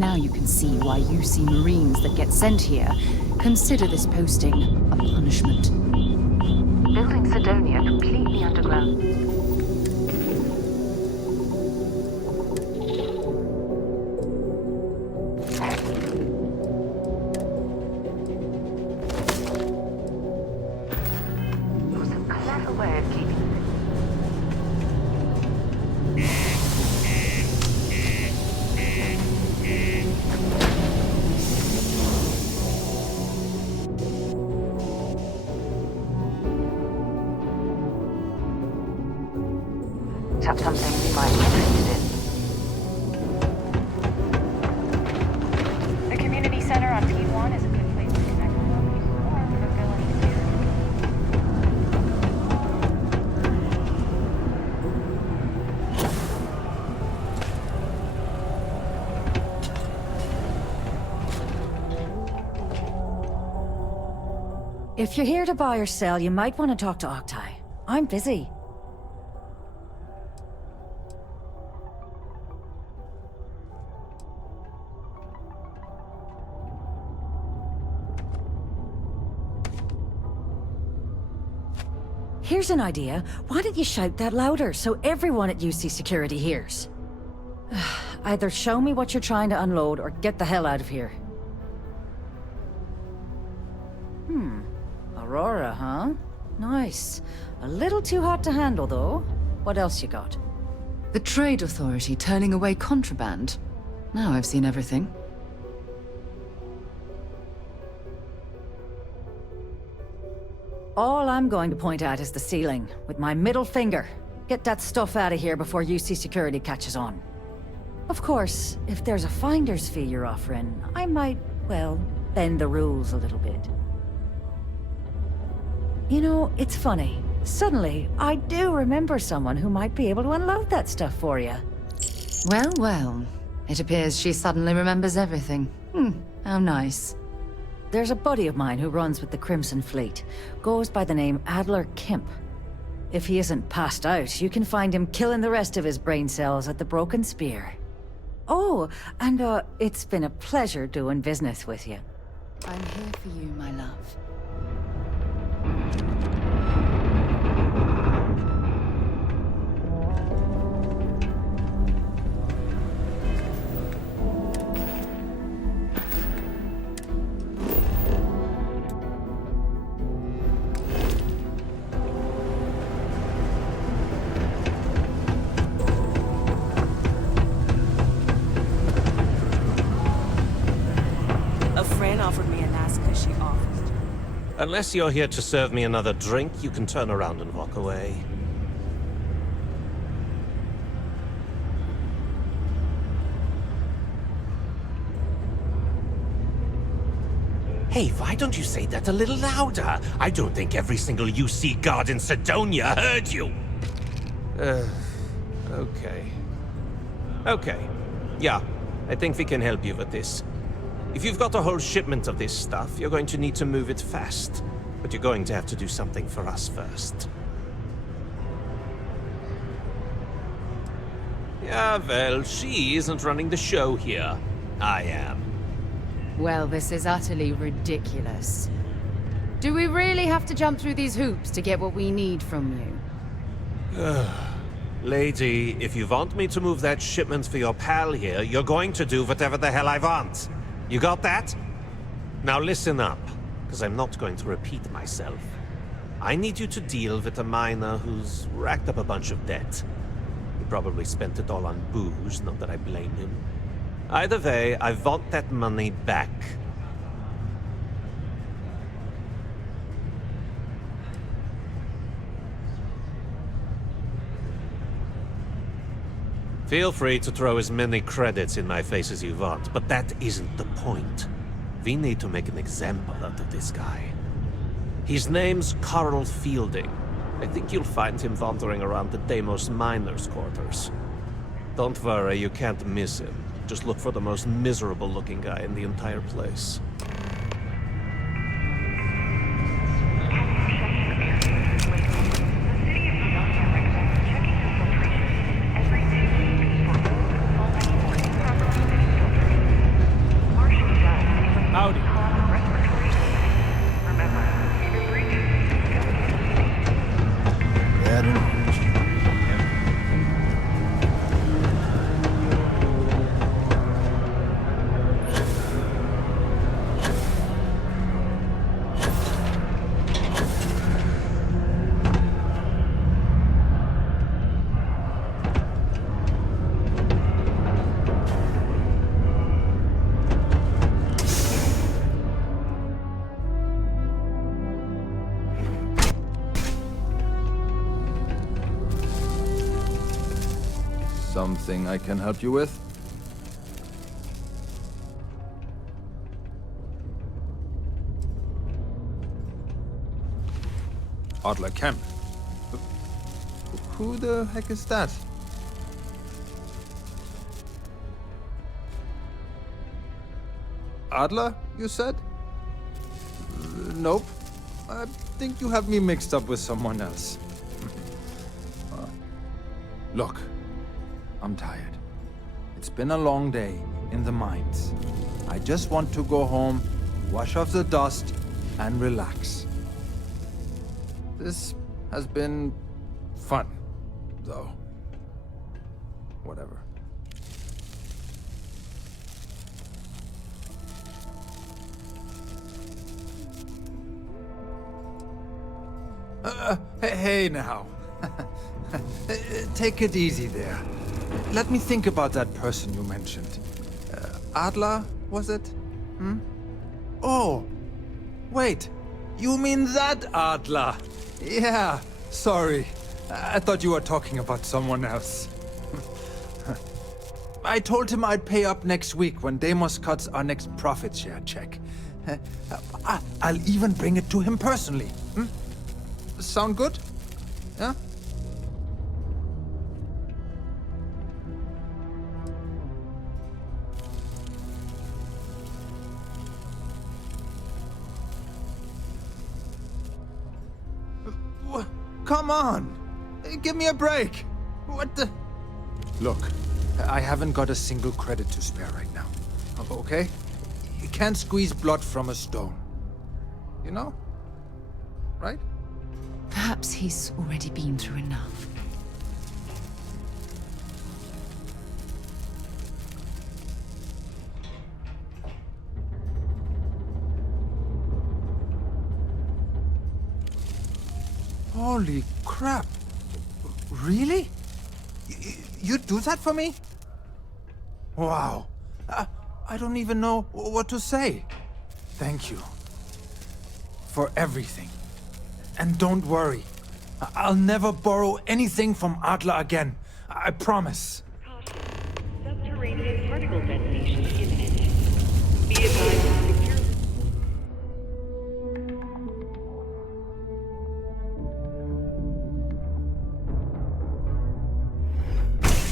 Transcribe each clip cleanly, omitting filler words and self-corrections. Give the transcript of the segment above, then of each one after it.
Now you can see why UC Marines that get sent here consider this posting a punishment. Building Sidonia completely underground. It was a clever way of keeping up something we might be interested in. The community center on T1 is a good place to connect with locals or fulfill any If you're here to buy or sell, you might want to talk to Octai. I'm busy. Here's an idea. Why don't you shout that louder so everyone at UC Security hears? Either show me what you're trying to unload or get the hell out of here. Aurora, huh? Nice. A little too hot to handle, though. What else you got? The Trade Authority turning away contraband. Now I've seen everything. All I'm going to point at is the ceiling, with my middle finger. Get that stuff out of here before UC Security catches on. Of course, if there's a finder's fee you're offering, I might, well, bend the rules a little bit. You know, it's funny. Suddenly, I do remember someone who might be able to unload that stuff for you. Well, well. It appears she suddenly remembers everything. How nice. There's a buddy of mine who runs with the Crimson Fleet. Goes by the name Adler Kemp. If he isn't passed out, you can find him killing the rest of his brain cells at the Broken Spear. Oh, and it's been a pleasure doing business with you. I'm here for you, my love. Unless you're here to serve me another drink, you can turn around and walk away. Hey, why don't you say that a little louder? I don't think every single UC guard in Sidonia heard you. Okay. Okay. Yeah, I think we can help you with this. If you've got a whole shipment of this stuff, you're going to need to move it fast. But you're going to have to do something for us first. Yeah, well, she isn't running the show here. I am. Well, this is utterly ridiculous. Do we really have to jump through these hoops to get what we need from you? Lady, if you want me to move that shipment for your pal here, you're going to do whatever the hell I want. You got that? Now listen up, because I'm not going to repeat myself. I need you to deal with a miner who's racked up a bunch of debt. He probably spent it all on booze, not that I blame him. Either way, I want that money back. Feel free to throw as many credits in my face as you want, but that isn't the point. We need to make an example out of this guy. His name's Carl Fielding. I think you'll find him wandering around the Deimos miners' quarters. Don't worry, you can't miss him. Just look for the most miserable-looking guy in the entire place. Something I can help you with? Adler Kemp. Who the heck is that? Adler, you said? Nope. I think you have me mixed up with someone else. Look, I'm tired. It's been a long day in the mines. I just want to go home, wash off the dust, and relax. This has been fun, though. Whatever. Hey now. Take it easy there. Let me think about that person you mentioned. Adler, was it? Oh, wait. You mean that Adler? Yeah, sorry. I thought you were talking about someone else. I told him I'd pay up next week when Deimos cuts our next profit share check. I'll even bring it to him personally. Sound good? Yeah? Come on! Give me a break! What the... Look, I haven't got a single credit to spare right now. Okay? You can't squeeze blood from a stone. You know? Right? Perhaps he's already been through enough. Holy crap. Really? You'd do that for me? Wow. I don't even know what to say. Thank you. For everything. And don't worry. I'll never borrow anything from Adler again. I promise. Subterranean particle detonation imminent. Be advised of secure...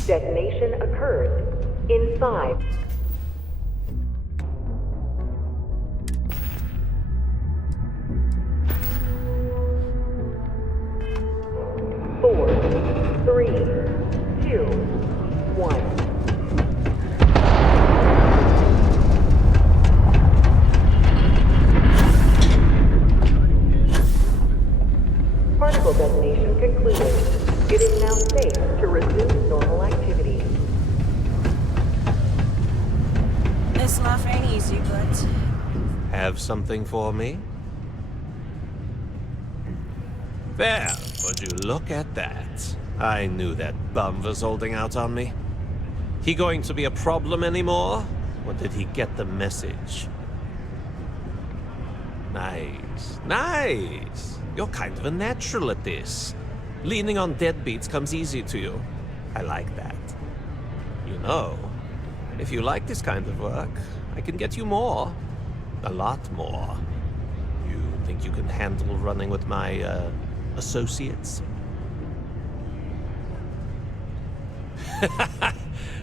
Detonation occurs in 5. 4, 3, 2, 1. Particle detonation concluded. It is now safe to resume normal activity. This life ain't easy, but... Have something for me? There, would you look at that? I knew that bum was holding out on me. He going to be a problem anymore? Or did he get the message? Nice, nice. You're kind of a natural at this. Leaning on deadbeats comes easy to you. I like that. You know, if you like this kind of work, I can get you more. A lot more. You think you can handle running with my, associates?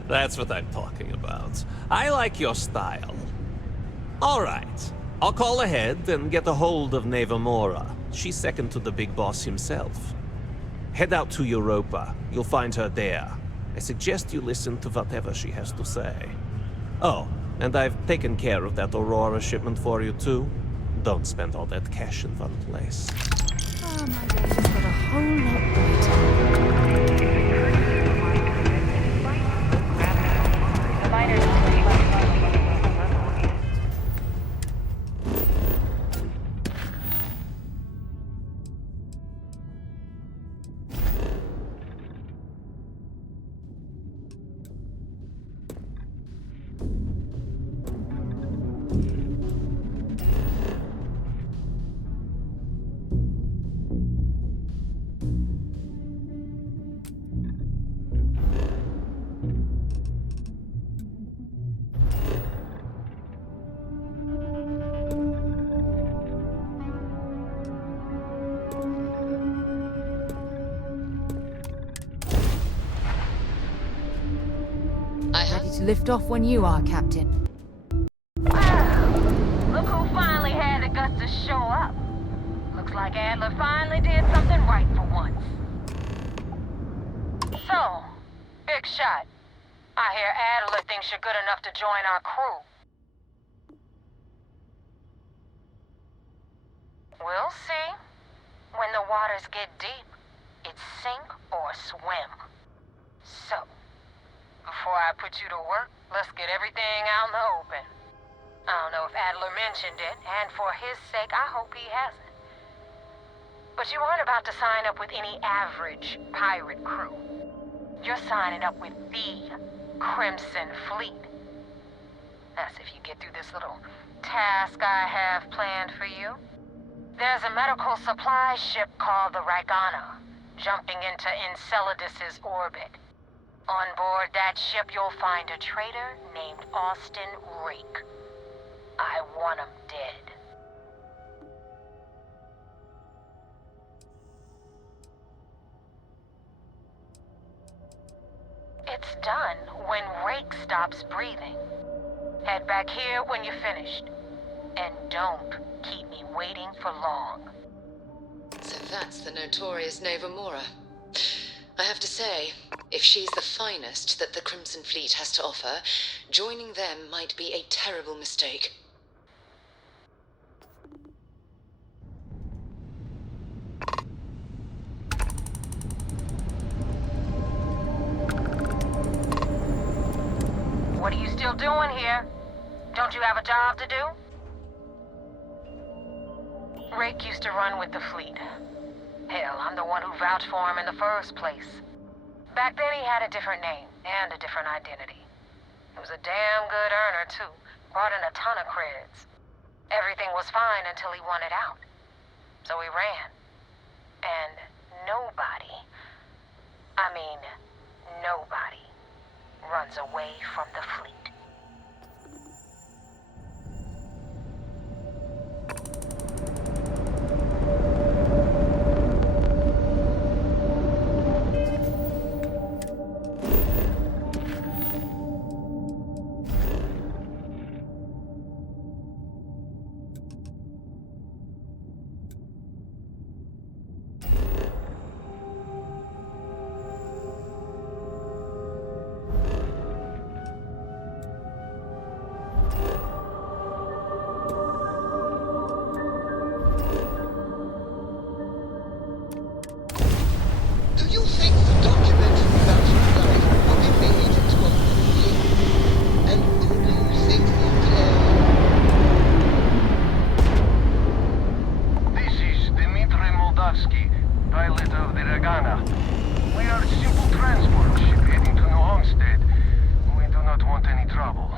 That's what I'm talking about. I like your style. All right. I'll call ahead and get a hold of Nevamora. She's second to the big boss himself. Head out to Europa. You'll find her there. I suggest you listen to whatever she has to say. Oh, and I've taken care of that Aurora shipment for you too. Don't spend all that cash in one place. Oh, my day just got a whole lot brighter. The miners are pretty much level. to lift off when you are, Captain. Look who finally had the guts to show up. Looks like Adler finally did something right for once. So, big shot. I hear Adler thinks you're good enough to join our crew. We'll see. When the waters get deep, it's sink or swim. So, before I put you to work, let's get everything out in the open. I don't know if Adler mentioned it, and for his sake, I hope he hasn't. But you aren't about to sign up with any average pirate crew. You're signing up with the Crimson Fleet. That's if you get through this little task I have planned for you. There's a medical supply ship called the Ragana, jumping into Enceladus's orbit. On board that ship, you'll find a traitor named Austin Rake. I want him dead. It's done when Rake stops breathing. Head back here when you're finished. And don't keep me waiting for long. So that's the notorious Nova Mora. I have to say, if she's the finest that the Crimson Fleet has to offer, joining them might be a terrible mistake. What are you still doing here? Don't you have a job to do? Rake used to run with the fleet. Hell, I'm the one who vouched for him in the first place. Back then he had a different name and a different identity. He was a damn good earner, too. Brought in a ton of creds. Everything was fine until he wanted out. So he ran. And nobody, I mean, nobody, runs away from the fleet. Do you think the documentary about your life will be made into a movie? And who do you think will play? This is Dmitry Moldavsky, pilot of the Ragana. We are a simple transport ship heading to New Homestead. We do not want any trouble.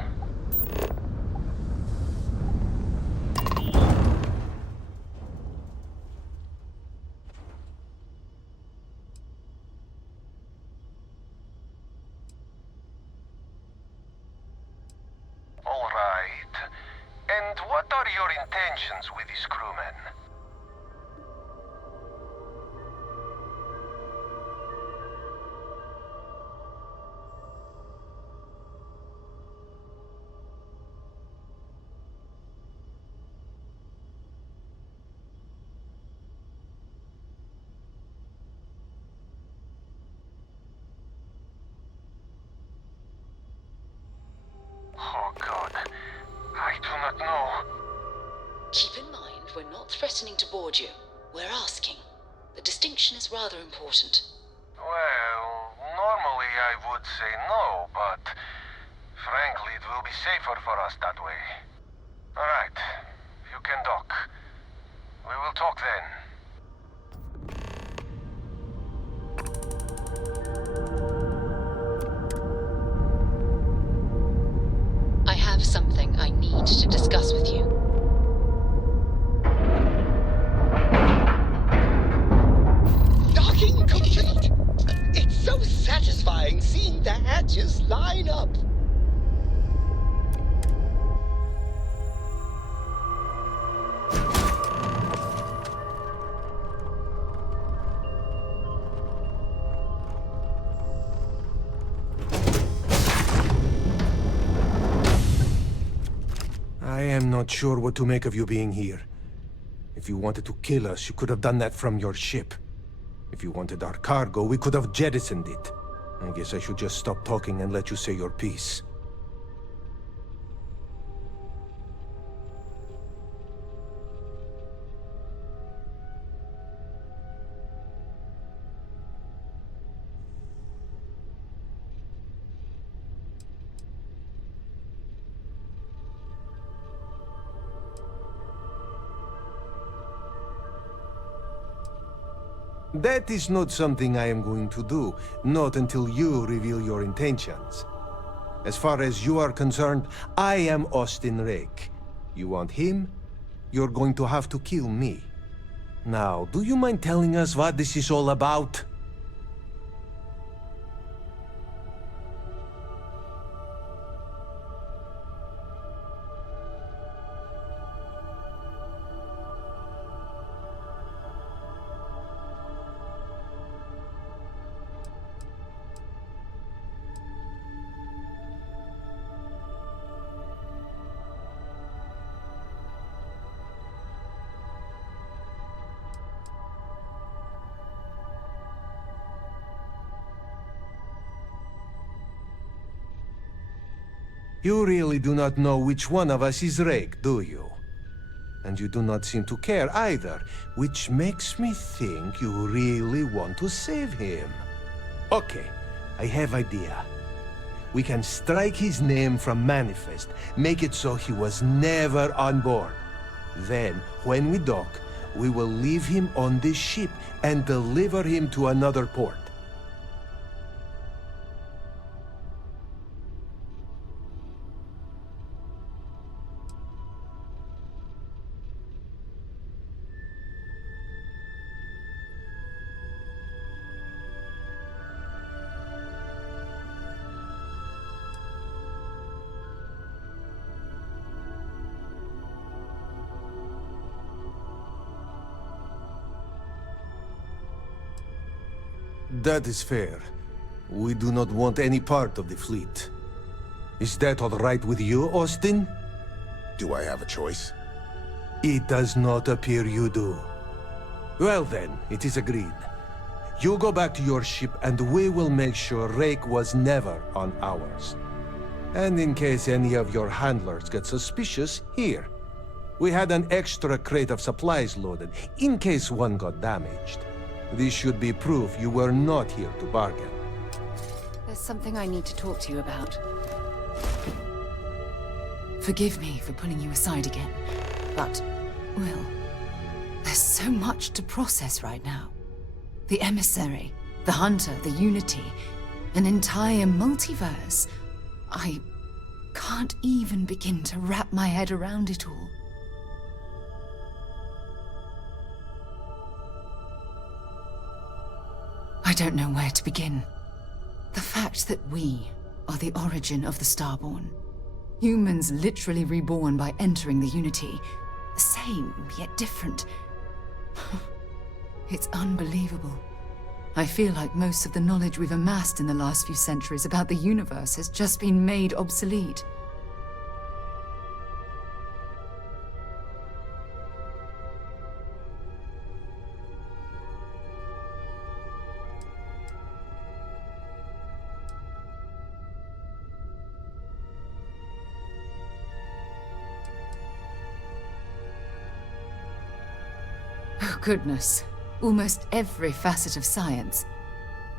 All right. And what are your intentions with this crewman? Oh God, I do not know. Keep in mind, we're not threatening to board you. We're asking. The distinction is rather important. Well, normally I would say no, but frankly it will be safer for us that way. Alright, you can dock. We will talk then. I have something I need to discuss with you. Docking complete! It's so satisfying seeing the hatches line up. not sure what to make of you being here. If you wanted to kill us, you could have done that from your ship. If you wanted our cargo, we could have jettisoned it. I guess I should just stop talking and let you say your piece. That is not something I am going to do, not until you reveal your intentions. As far as you are concerned, I am Austin Rake. You want him? You're going to have to kill me. Now, do you mind telling us what this is all about? You really do not know which one of us is Rake, do you? And you do not seem to care either, which makes me think you really want to save him. Okay, I have idea. We can strike his name from Manifest, make it so he was never on board. Then, when we dock, we will leave him on this ship and deliver him to another port. That is fair. We do not want any part of the fleet. Is that all right with you, Austin? Do I have a choice? It does not appear you do. Well then, it is agreed. You go back to your ship and we will make sure Rake was never on ours. And in case any of your handlers get suspicious, here. We had an extra crate of supplies loaded, in case one got damaged. This should be proof you were not here to bargain. There's something I need to talk to you about. Forgive me for pulling you aside again, but, Will, there's so much to process right now. The Emissary, the Hunter, the Unity, an entire multiverse. I can't even begin to wrap my head around it all. I don't know where to begin. The fact that we are the origin of the Starborn. Humans literally reborn by entering the Unity. The same, yet different. It's unbelievable. I feel like most of the knowledge we've amassed in the last few centuries about the universe has just been made obsolete. Oh, goodness. Almost every facet of science.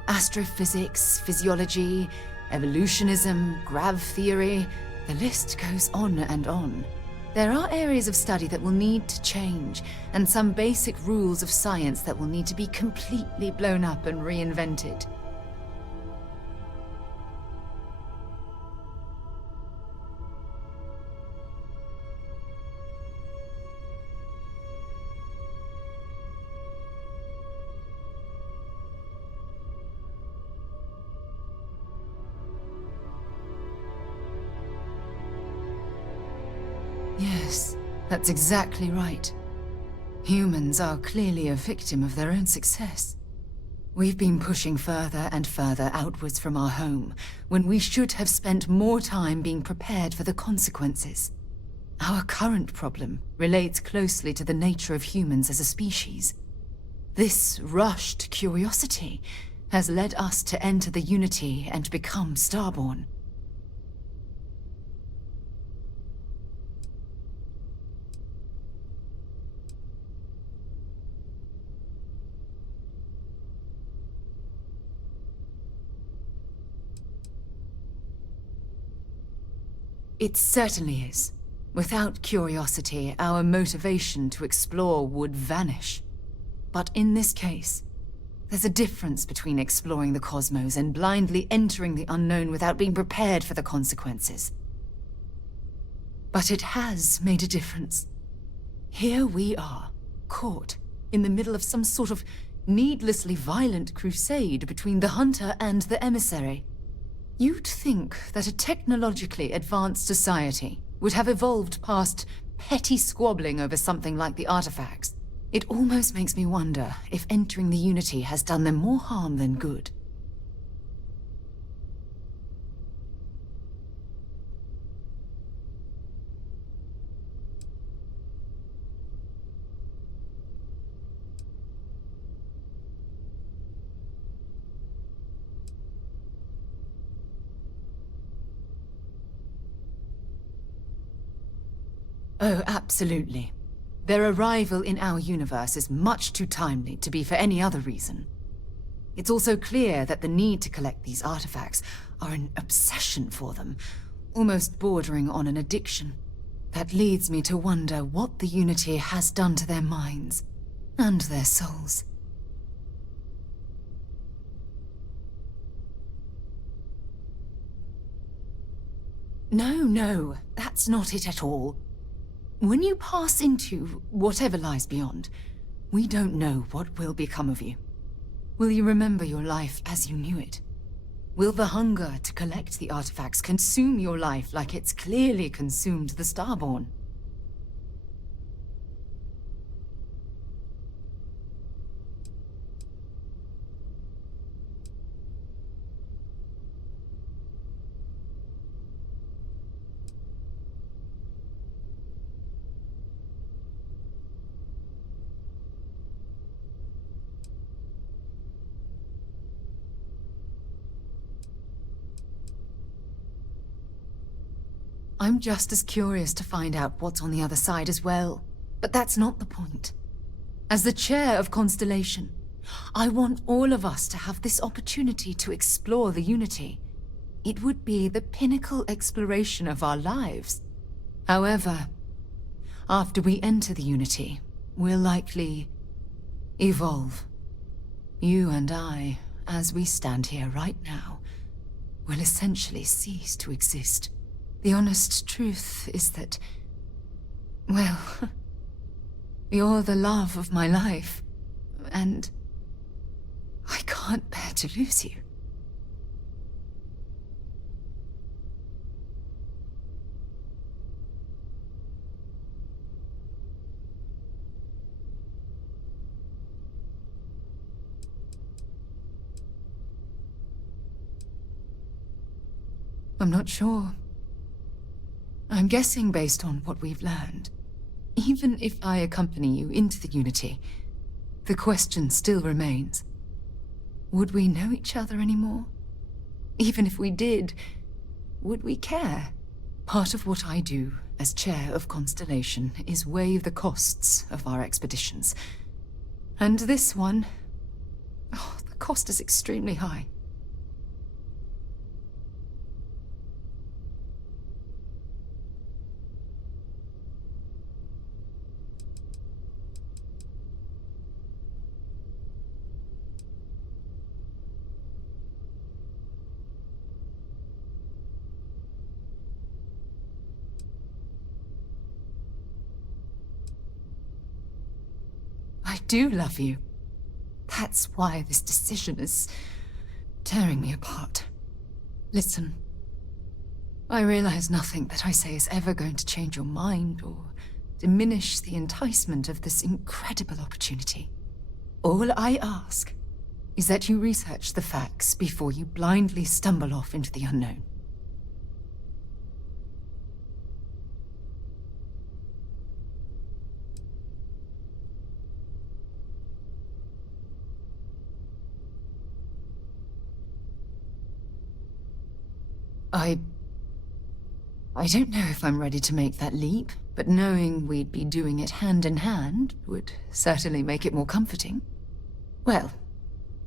Astrophysics, physiology, evolutionism, grav theory, the list goes on and on. There are areas of study that will need to change, and some basic rules of science that will need to be completely blown up and reinvented. Yes, that's exactly right. Humans are clearly a victim of their own success. We've been pushing further and further outwards from our home, when we should have spent more time being prepared for the consequences. Our current problem relates closely to the nature of humans as a species. This rushed curiosity has led us to enter the Unity and become Starborn. It certainly is. Without curiosity, our motivation to explore would vanish. But in this case, there's a difference between exploring the cosmos and blindly entering the unknown without being prepared for the consequences. But it has made a difference. Here we are, caught in the middle of some sort of needlessly violent crusade between the hunter and the emissary. You'd think that a technologically advanced society would have evolved past petty squabbling over something like the artifacts. It almost makes me wonder if entering the Unity has done them more harm than good. Oh, absolutely. Their arrival in our universe is much too timely to be for any other reason. It's also clear that the need to collect these artifacts are an obsession for them, almost bordering on an addiction. That leads me to wonder what the Unity has done to their minds and their souls. No, that's not it at all. When you pass into whatever lies beyond, we don't know what will become of you. Will you remember your life as you knew it? Will the hunger to collect the artifacts consume your life like it's clearly consumed the Starborn? I'm just as curious to find out what's on the other side as well. But that's not the point. As the chair of Constellation, I want all of us to have this opportunity to explore the Unity. It would be the pinnacle exploration of our lives. However, after we enter the Unity, we'll likely evolve. You and I, as we stand here right now, will essentially cease to exist. The honest truth is that, well, you're the love of my life, and I can't bear to lose you. I'm not sure. I'm guessing based on what we've learned. Even if I accompany you into the Unity, the question still remains. Would we know each other anymore? Even if we did, would we care? Part of what I do as chair of Constellation is weigh the costs of our expeditions. And this one, the cost is extremely high. I do love you. That's why this decision is tearing me apart. Listen, I realize nothing that I say is ever going to change your mind or diminish the enticement of this incredible opportunity. All I ask is that you research the facts before you blindly stumble off into the unknown. I don't know if I'm ready to make that leap, but knowing we'd be doing it hand in hand would certainly make it more comforting. Well,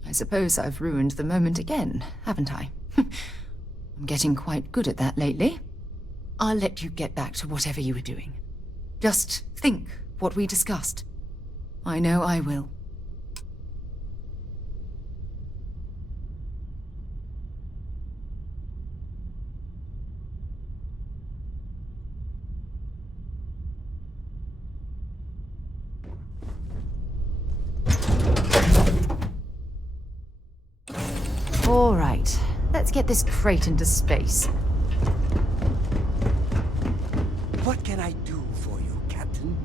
I suppose I've ruined the moment again, haven't I? I'm getting quite good at that lately. I'll let you get back to whatever you were doing. Just think what we discussed. I know I will. All right, let's get this crate into space. What can I do for you, Captain?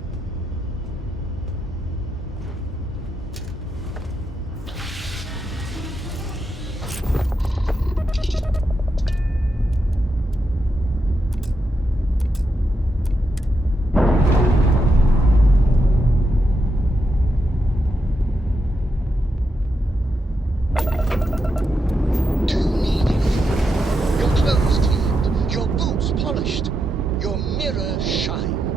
Your clothes cleaned, your boots polished, your mirror shined.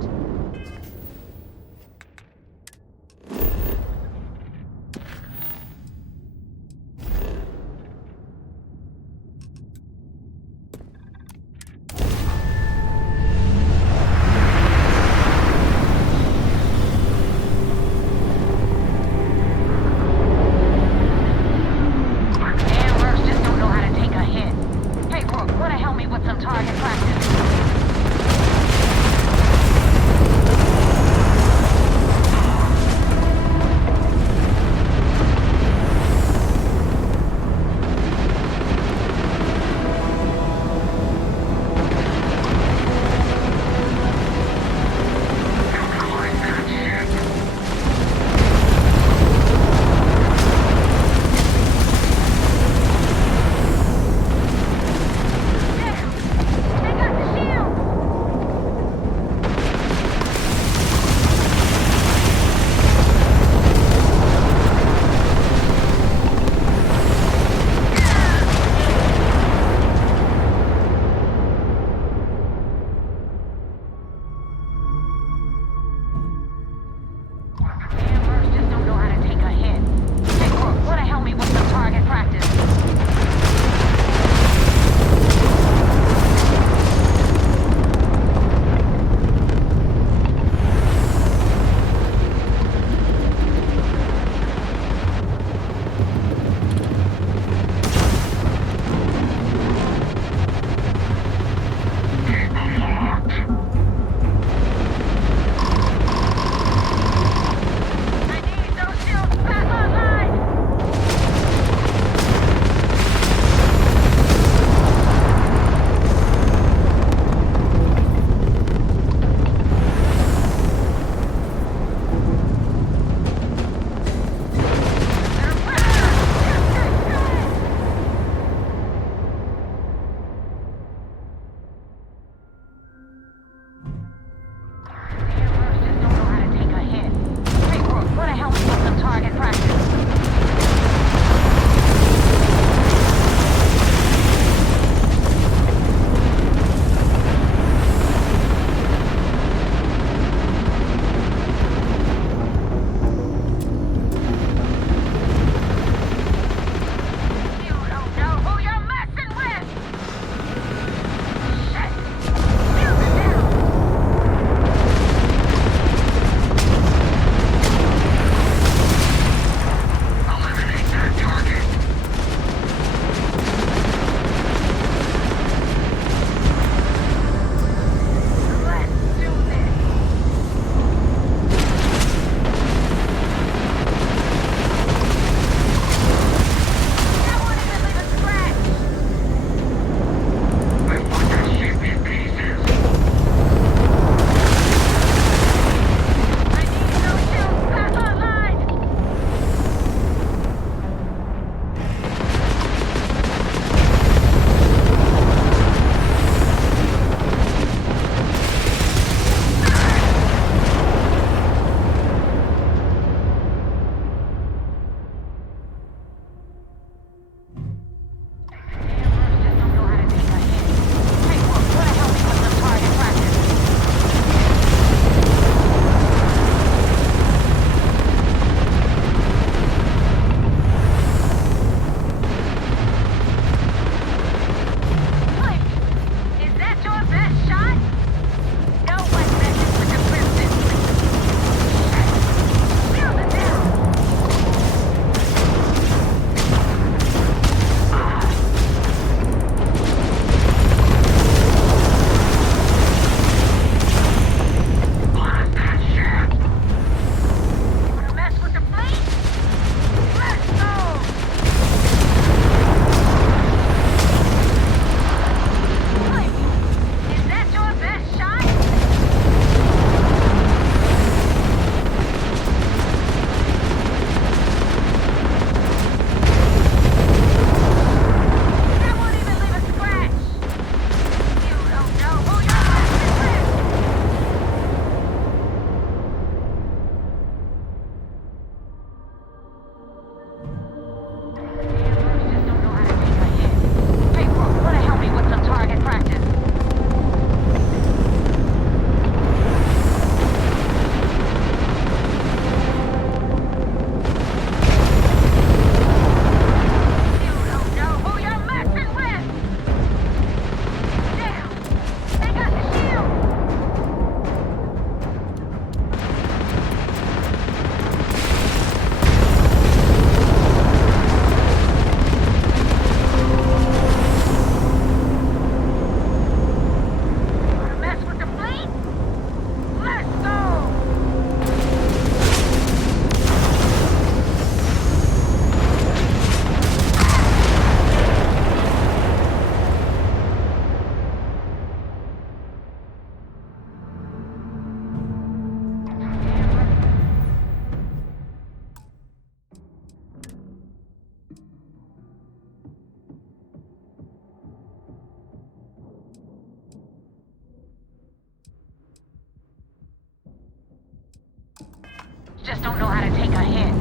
just don't know how to take a hit.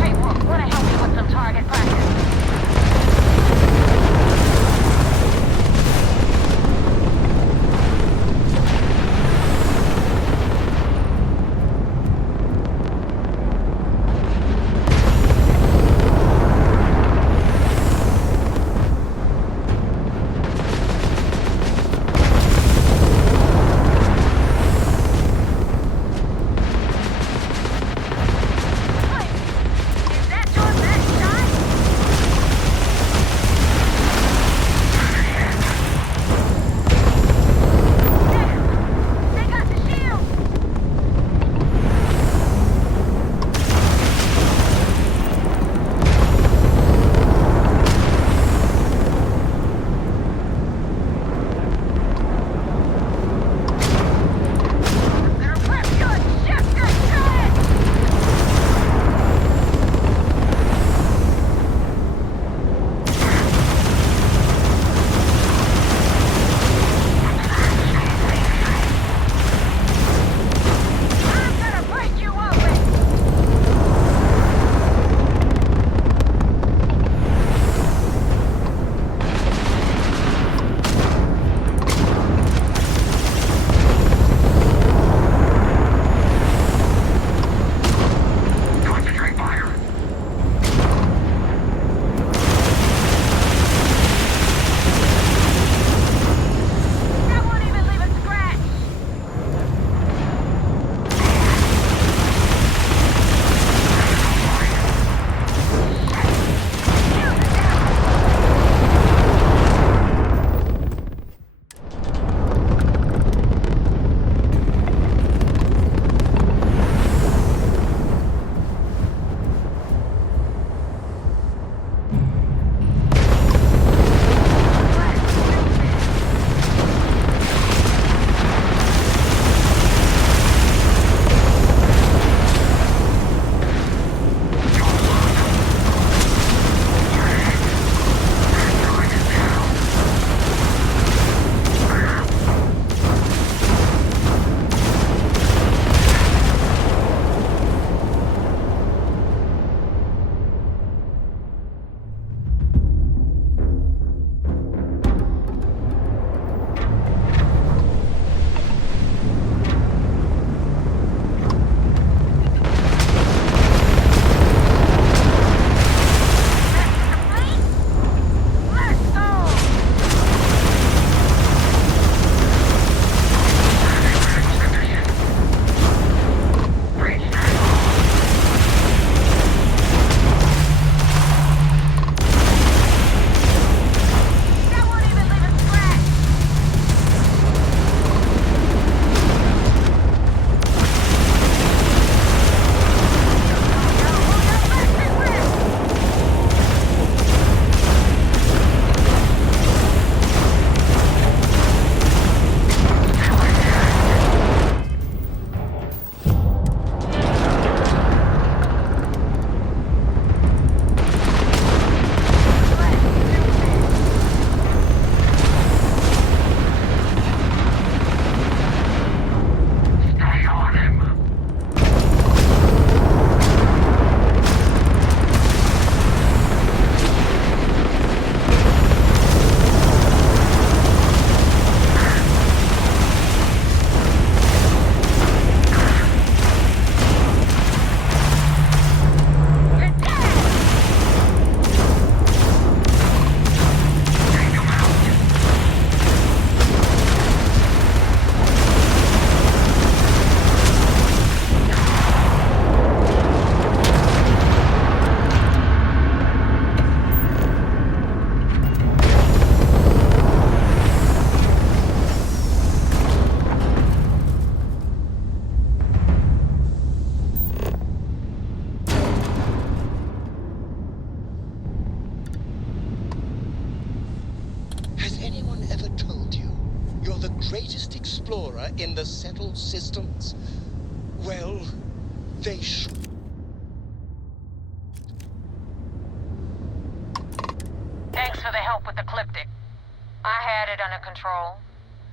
Hey, wanna help me with some target practice? greatest explorer in the settled systems? Well, they should. Thanks for the help with the Cliptic. I had it under control,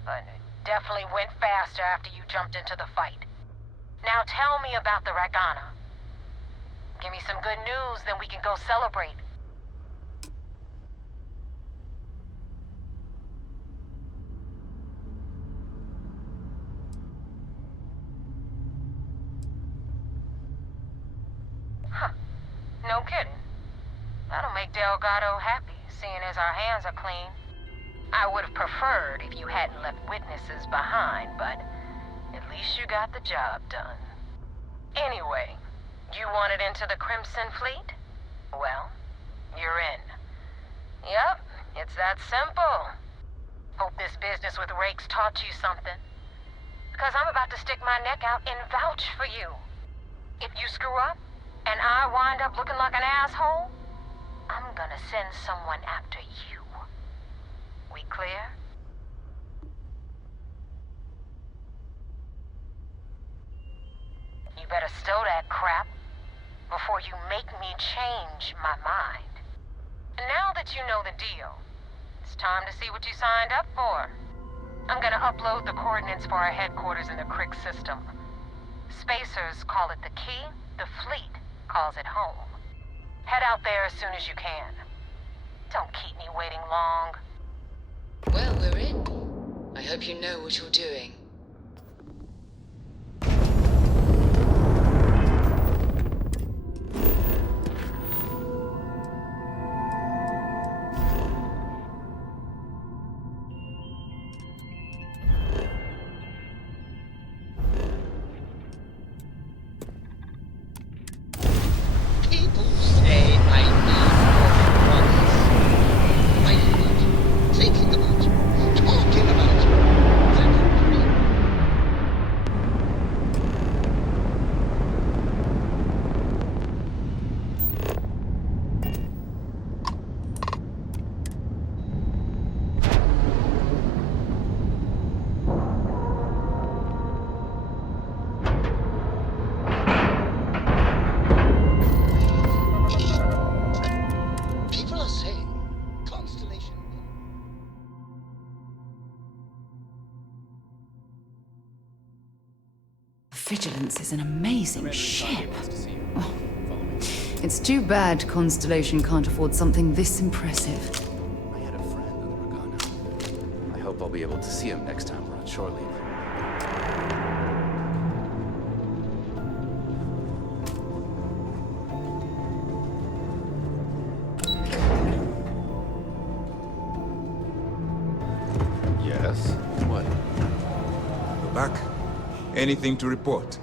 but it definitely went faster after you jumped into the fight. Now tell me about the Ragana. Give me some good news, then we can go celebrate. Huh. No kidding. That'll make Delgado happy, seeing as our hands are clean. I would have preferred if you hadn't left witnesses behind, but at least you got the job done. Anyway, you wanted into the Crimson Fleet? Well, you're in. Yep, it's that simple. Hope this business with Rakes taught you something. Because I'm about to stick my neck out and vouch for you. If you screw up, and I wind up looking like an asshole, I'm gonna send someone after you. We clear? You better stow that crap before you make me change my mind. And now that you know the deal, it's time to see what you signed up for. I'm gonna upload the coordinates for our headquarters in the Crick system. Spacers call it the key, the fleet calls it home. Head out there as soon as you can. Don't keep me waiting long. Well, we're in. I hope you know what you're doing. People say I need more promise. Thinking about, talking about, I'm free. People are saying Constellation. Vigilance is an amazing ship. Oh, it's too bad Constellation can't afford something this impressive. I had a friend on the Regana. I hope I'll be able to see him next time we're on shore leave. Yes? What? We're back. Anything to report?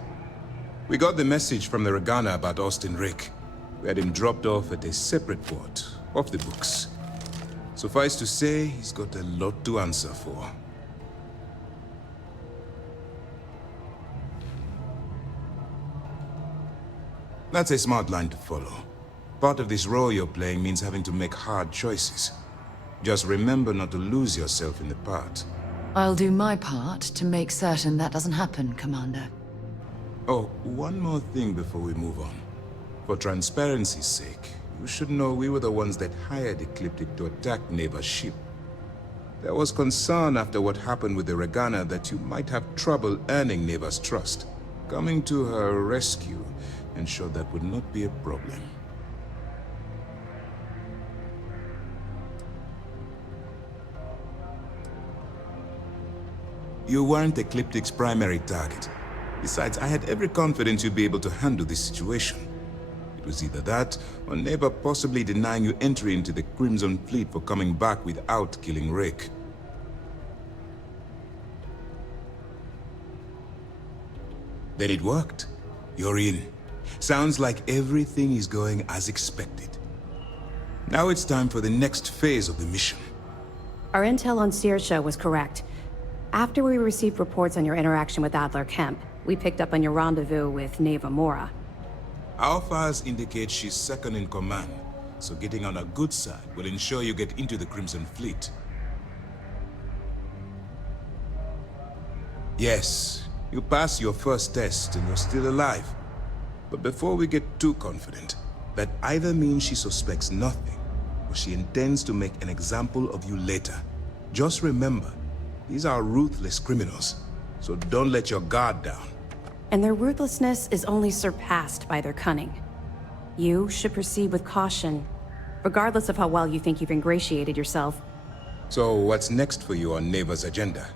We got the message from the Regana about Austin Rick. We had him dropped off at a separate port, off the books. Suffice to say, he's got a lot to answer for. That's a smart line to follow. Part of this role you're playing means having to make hard choices. Just remember not to lose yourself in the part. I'll do my part to make certain that doesn't happen, Commander. Oh, one more thing before we move on. For transparency's sake, you should know we were the ones that hired Ecliptic to attack Neva's ship. There was concern after what happened with the Regana that you might have trouble earning Neva's trust. Coming to her rescue ensured that would not be a problem. You weren't Ecliptic's primary target. Besides, I had every confidence you'd be able to handle this situation. It was either that, or Neva possibly denying you entry into the Crimson Fleet for coming back without killing Rick. Then it worked. You're in. Sounds like everything is going as expected. Now it's time for the next phase of the mission. Our intel on Saoirse was correct. After we received reports on your interaction with Adler Kemp, we picked up on your rendezvous with Neva Mora. Our files indicate she's second in command, so getting on her good side will ensure you get into the Crimson Fleet. Yes, you passed your first test and you're still alive. But before we get too confident, that either means she suspects nothing, or she intends to make an example of you later. Just remember, these are ruthless criminals, so don't let your guard down. And their ruthlessness is only surpassed by their cunning. You should proceed with caution, regardless of how well you think you've ingratiated yourself. So what's next for you on Neva's agenda?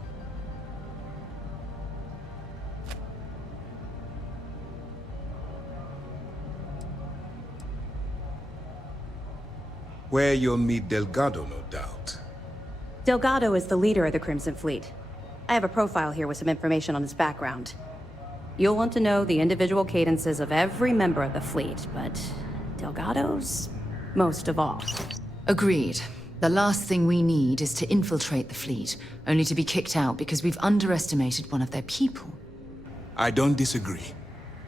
Where you'll meet Delgado, no doubt. Delgado is the leader of the Crimson Fleet. I have a profile here with some information on his background. You'll want to know the individual cadences of every member of the fleet, but Delgado's most of all. Agreed. The last thing we need is to infiltrate the fleet, only to be kicked out because we've underestimated one of their people. I don't disagree,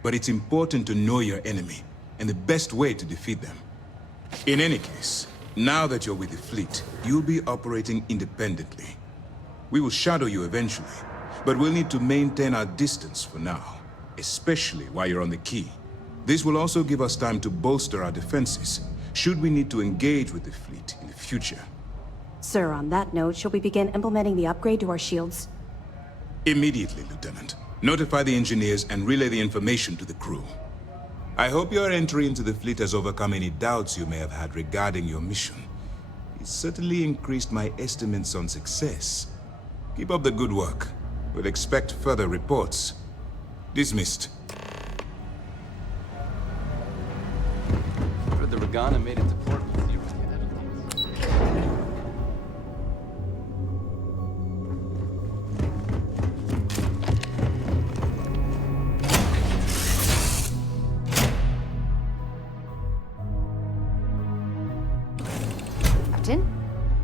but it's important to know your enemy, and the best way to defeat them. In any case, now that you're with the fleet, you'll be operating independently. We will shadow you eventually, but we'll need to maintain our distance for now, especially while you're on the key. This will also give us time to bolster our defenses, should we need to engage with the fleet in the future. Sir, on that note, shall we begin implementing the upgrade to our shields? Immediately, Lieutenant. Notify the engineers and relay the information to the crew. I hope your entry into the fleet has overcome any doubts you may have had regarding your mission. It certainly increased my estimates on success. Keep up the good work. We'll expect further reports. Dismissed. Heard the Regana made it to port with the Iranian. Captain,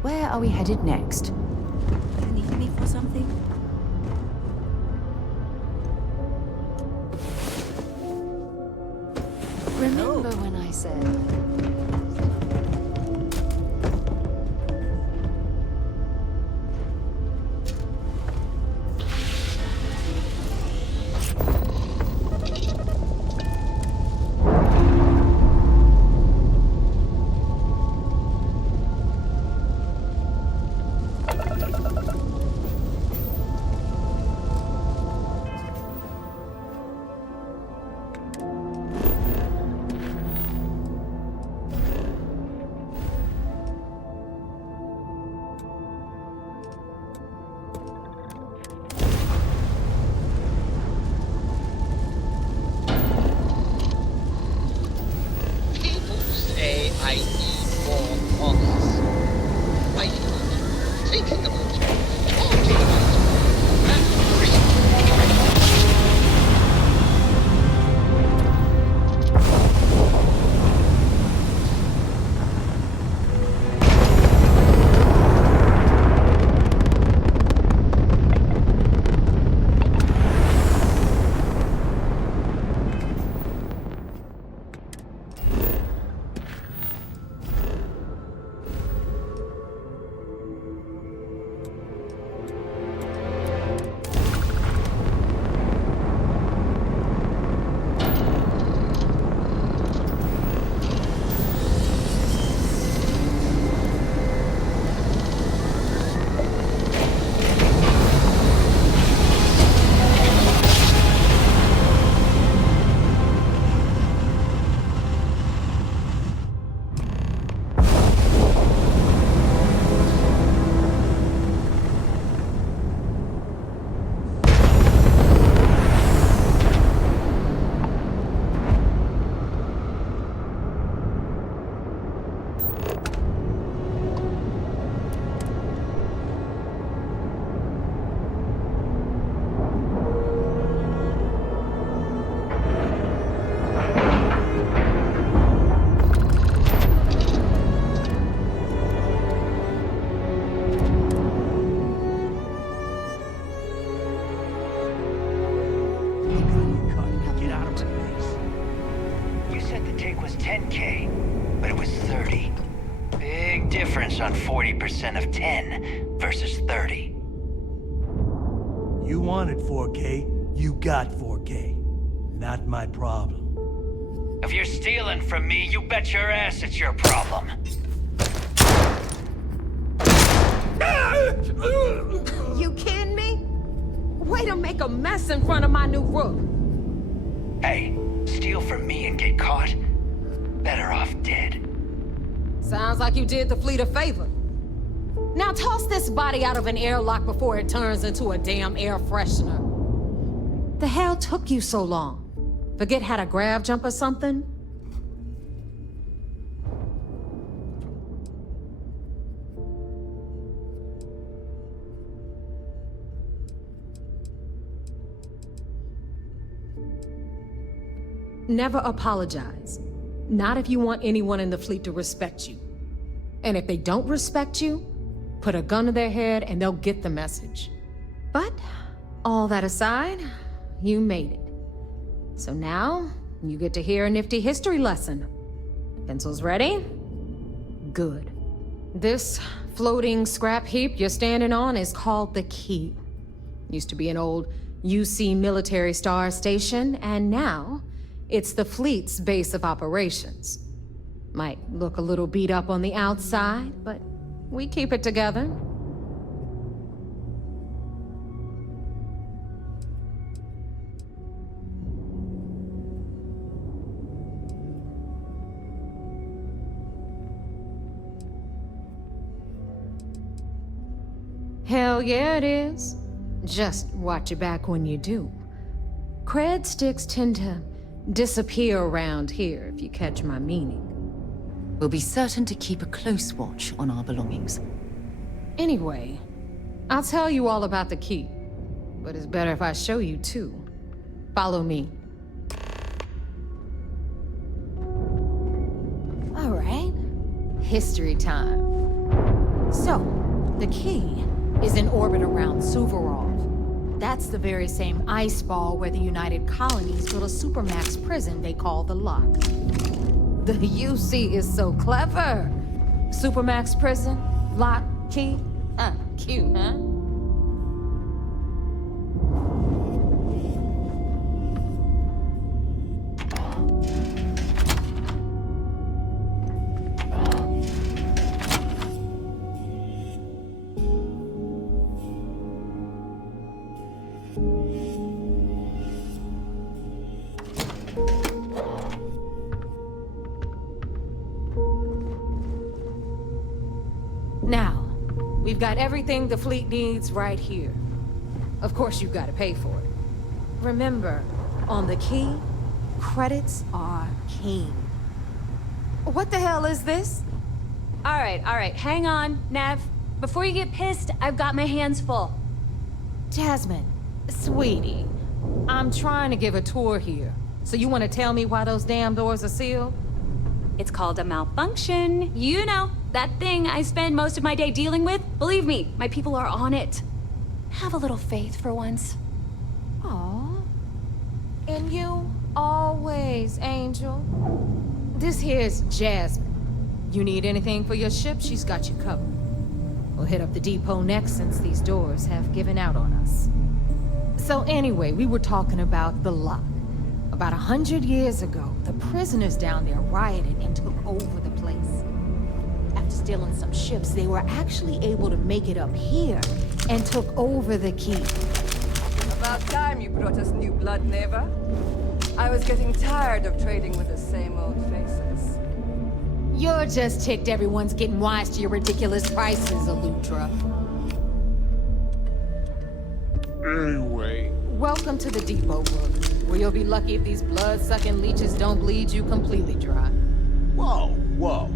where are we headed next? You need me for something? Remember when I said... People say I need more monsters. Why not? Thinking about it, talking about it, that's free. Get out of my face. You said the take was 10K, but it was 30. Big difference on 40% of 10 versus 30. You wanted 4K, you got 4K. Not my problem. If you're stealing from me, you bet your ass it's your problem. You kidding me? Way to make a mess in front of my new rook. Hey, steal from me and get caught? better off dead. Sounds like you did the fleet a favor. Now toss this body out of an airlock before it turns into a damn air freshener. The hell took you so long? Forget how to grav jump or something? Never apologize. Not if you want anyone in the fleet to respect you. And if they don't respect you, put a gun to their head and they'll get the message. But, all that aside, you made it. So now, you get to hear a nifty history lesson. Pencils ready? Good. This floating scrap heap you're standing on is called the Key. Used to be an old UC military star station, and now it's the fleet's base of operations. Might look a little beat up on the outside, but we keep it together. Hell yeah, it is. Just watch your back when you do. Cred sticks tend to disappear around here, if you catch my meaning. We'll be certain to keep a close watch on our belongings. Anyway, I'll tell you all about the Key. But it's better if I show you too. Follow me. All right. History time. So, the Key is in orbit around Suvorov. That's the very same ice ball where the United Colonies built a supermax prison they call the Lock. The UC is so clever. Supermax prison, Lock, Key. Cute, huh? Now, we've got everything the fleet needs right here. Of course, you've got to pay for it. Remember, on the Key, credits are king. What the hell is this? All right, hang on, Nev. Before you get pissed, I've got my hands full. Jasmine, sweetie, I'm trying to give a tour here. So you want to tell me why those damn doors are sealed? It's called a malfunction. You know, that thing I spend most of my day dealing with. Believe me, my people are on it. Have a little faith for once. Aw. And you, always, Angel. This here's Jasmine. You need anything for your ship, she's got you covered. We'll hit up the depot next since these doors have given out on us. So anyway, we were talking about the Lock. About 100 years ago, the prisoners down there rioted and took over the place. After stealing some ships, they were actually able to make it up here and took over the Key. About time you brought us new blood, Neva. I was getting tired of trading with the same old faces. You're just ticked everyone's getting wise to your ridiculous prices, Elutra. Anyway. Welcome to the depot, Brooke, where you'll be lucky if these blood-sucking leeches don't bleed you completely dry. Whoa.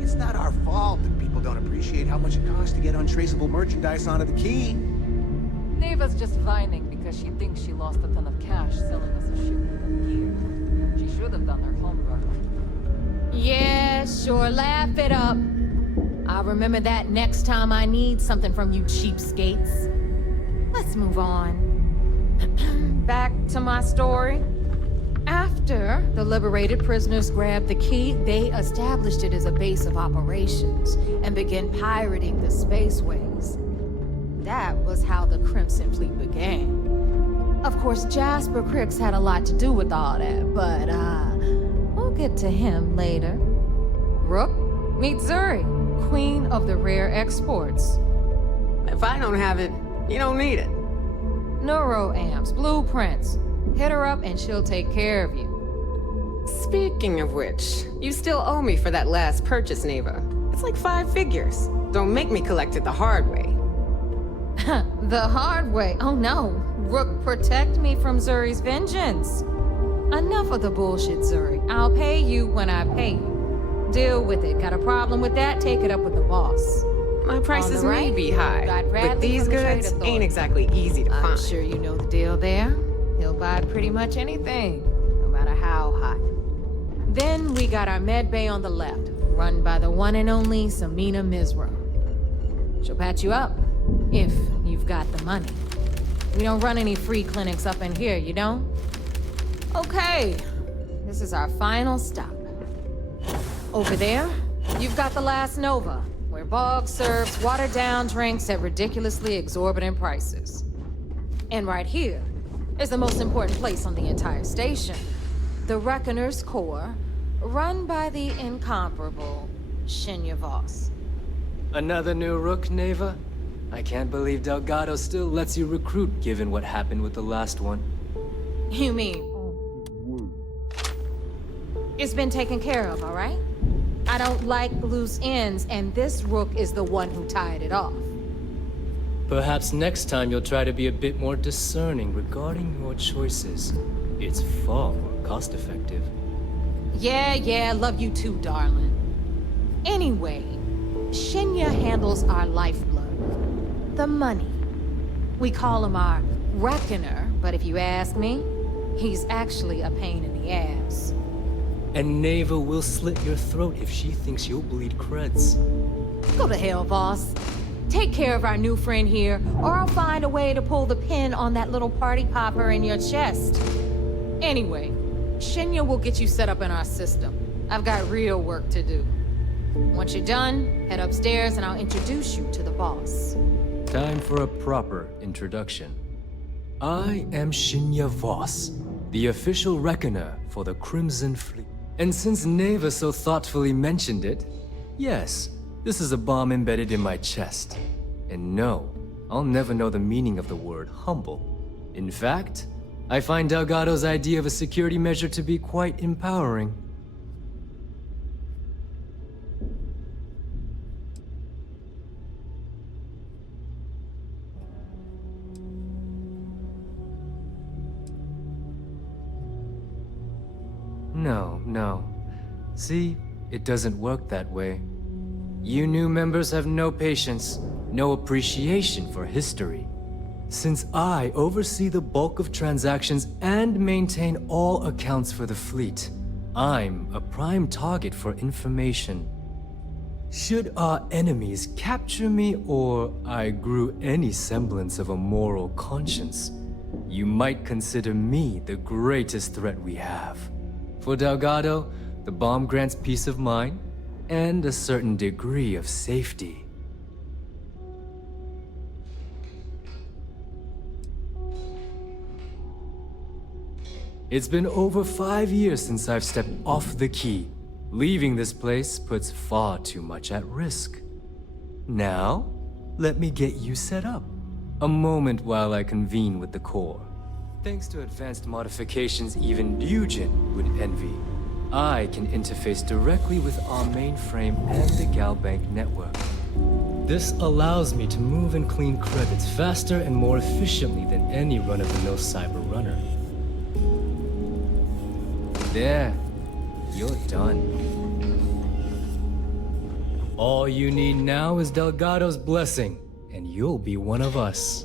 It's not our fault that people don't appreciate how much it costs to get untraceable merchandise onto the Key. Neva's just whining because she thinks she lost a ton of cash selling us a shipment of gear. She should have done her homework. Yeah, sure, laugh it up. I'll remember that next time I need something from you cheapskates. Let's move on. Back to my story. After the liberated prisoners grabbed the Key, they established it as a base of operations and began pirating the spaceways. That was how the Crimson Fleet began. Of course, Jasper Cricks had a lot to do with all that, but we'll get to him later. Rook, meet Zuri, queen of the rare exports. If I don't have it, you don't need it. Neuroamps, blueprints. Hit her up and she'll take care of you. Speaking of which, you still owe me for that last purchase, Neva. It's like 5 figures. Don't make me collect it the hard way. The hard way? Oh no. Rook, protect me from Zuri's vengeance. Enough of the bullshit, Zuri. I'll pay you when I pay you. Deal with it. Got a problem with that? Take it up with the boss. My prices right, may be high, got but Bradley these from the Trade goods Authority. ain't exactly easy to I'm find. sure you know the deal there. He'll buy pretty much anything, no matter how hot. Then we got our med bay on the left, run by the one and only Samina Mizra. She'll patch you up, if you've got the money. We don't run any free clinics up in here, you don't? Okay, this is our final stop. Over there, you've got the Last Nova, where Bog serves watered-down drinks at ridiculously exorbitant prices. And right here is the most important place on the entire station, the Reckoner's Core, run by the incomparable Shinya Voss. Another new Rook, Neva? I can't believe Delgado still lets you recruit given what happened with the last one. You mean? It's been taken care of, all right? I don't like loose ends, and this Rook is the one who tied it off. Perhaps next time you'll try to be a bit more discerning regarding your choices. It's far more cost-effective. Yeah, love you too, darling. Anyway, Shinya handles our lifeblood. The money. We call him our Reckoner, but if you ask me, he's actually a pain in the ass. And Neva will slit your throat if she thinks you'll bleed creds. Go to hell, boss. Take care of our new friend here, or I'll find a way to pull the pin on that little party popper in your chest. Anyway, Shinya will get you set up in our system. I've got real work to do. Once you're done, head upstairs and I'll introduce you to the boss. Time for a proper introduction. I am Shinya Voss, the official reckoner for the Crimson Fleet. And since Neva so thoughtfully mentioned it, yes, this is a bomb embedded in my chest. And no, I'll never know the meaning of the word humble. In fact, I find Delgado's idea of a security measure to be quite empowering. No. See, it doesn't work that way. You new members have no patience, no appreciation for history. Since I oversee the bulk of transactions and maintain all accounts for the fleet, I'm a prime target for information. Should our enemies capture me or I grew any semblance of a moral conscience, you might consider me the greatest threat we have. For Delgado, the bomb grants peace of mind and a certain degree of safety. It's been over 5 years since I've stepped off the key. Leaving this place puts far too much at risk. Now, let me get you set up. A moment while I convene with the core. Thanks to advanced modifications even Nugent would envy, I can interface directly with our mainframe and the Galbank network. This allows me to move and clean credits faster and more efficiently than any run-of-the-mill cyber runner. There, you're done. All you need now is Delgado's blessing, and you'll be one of us.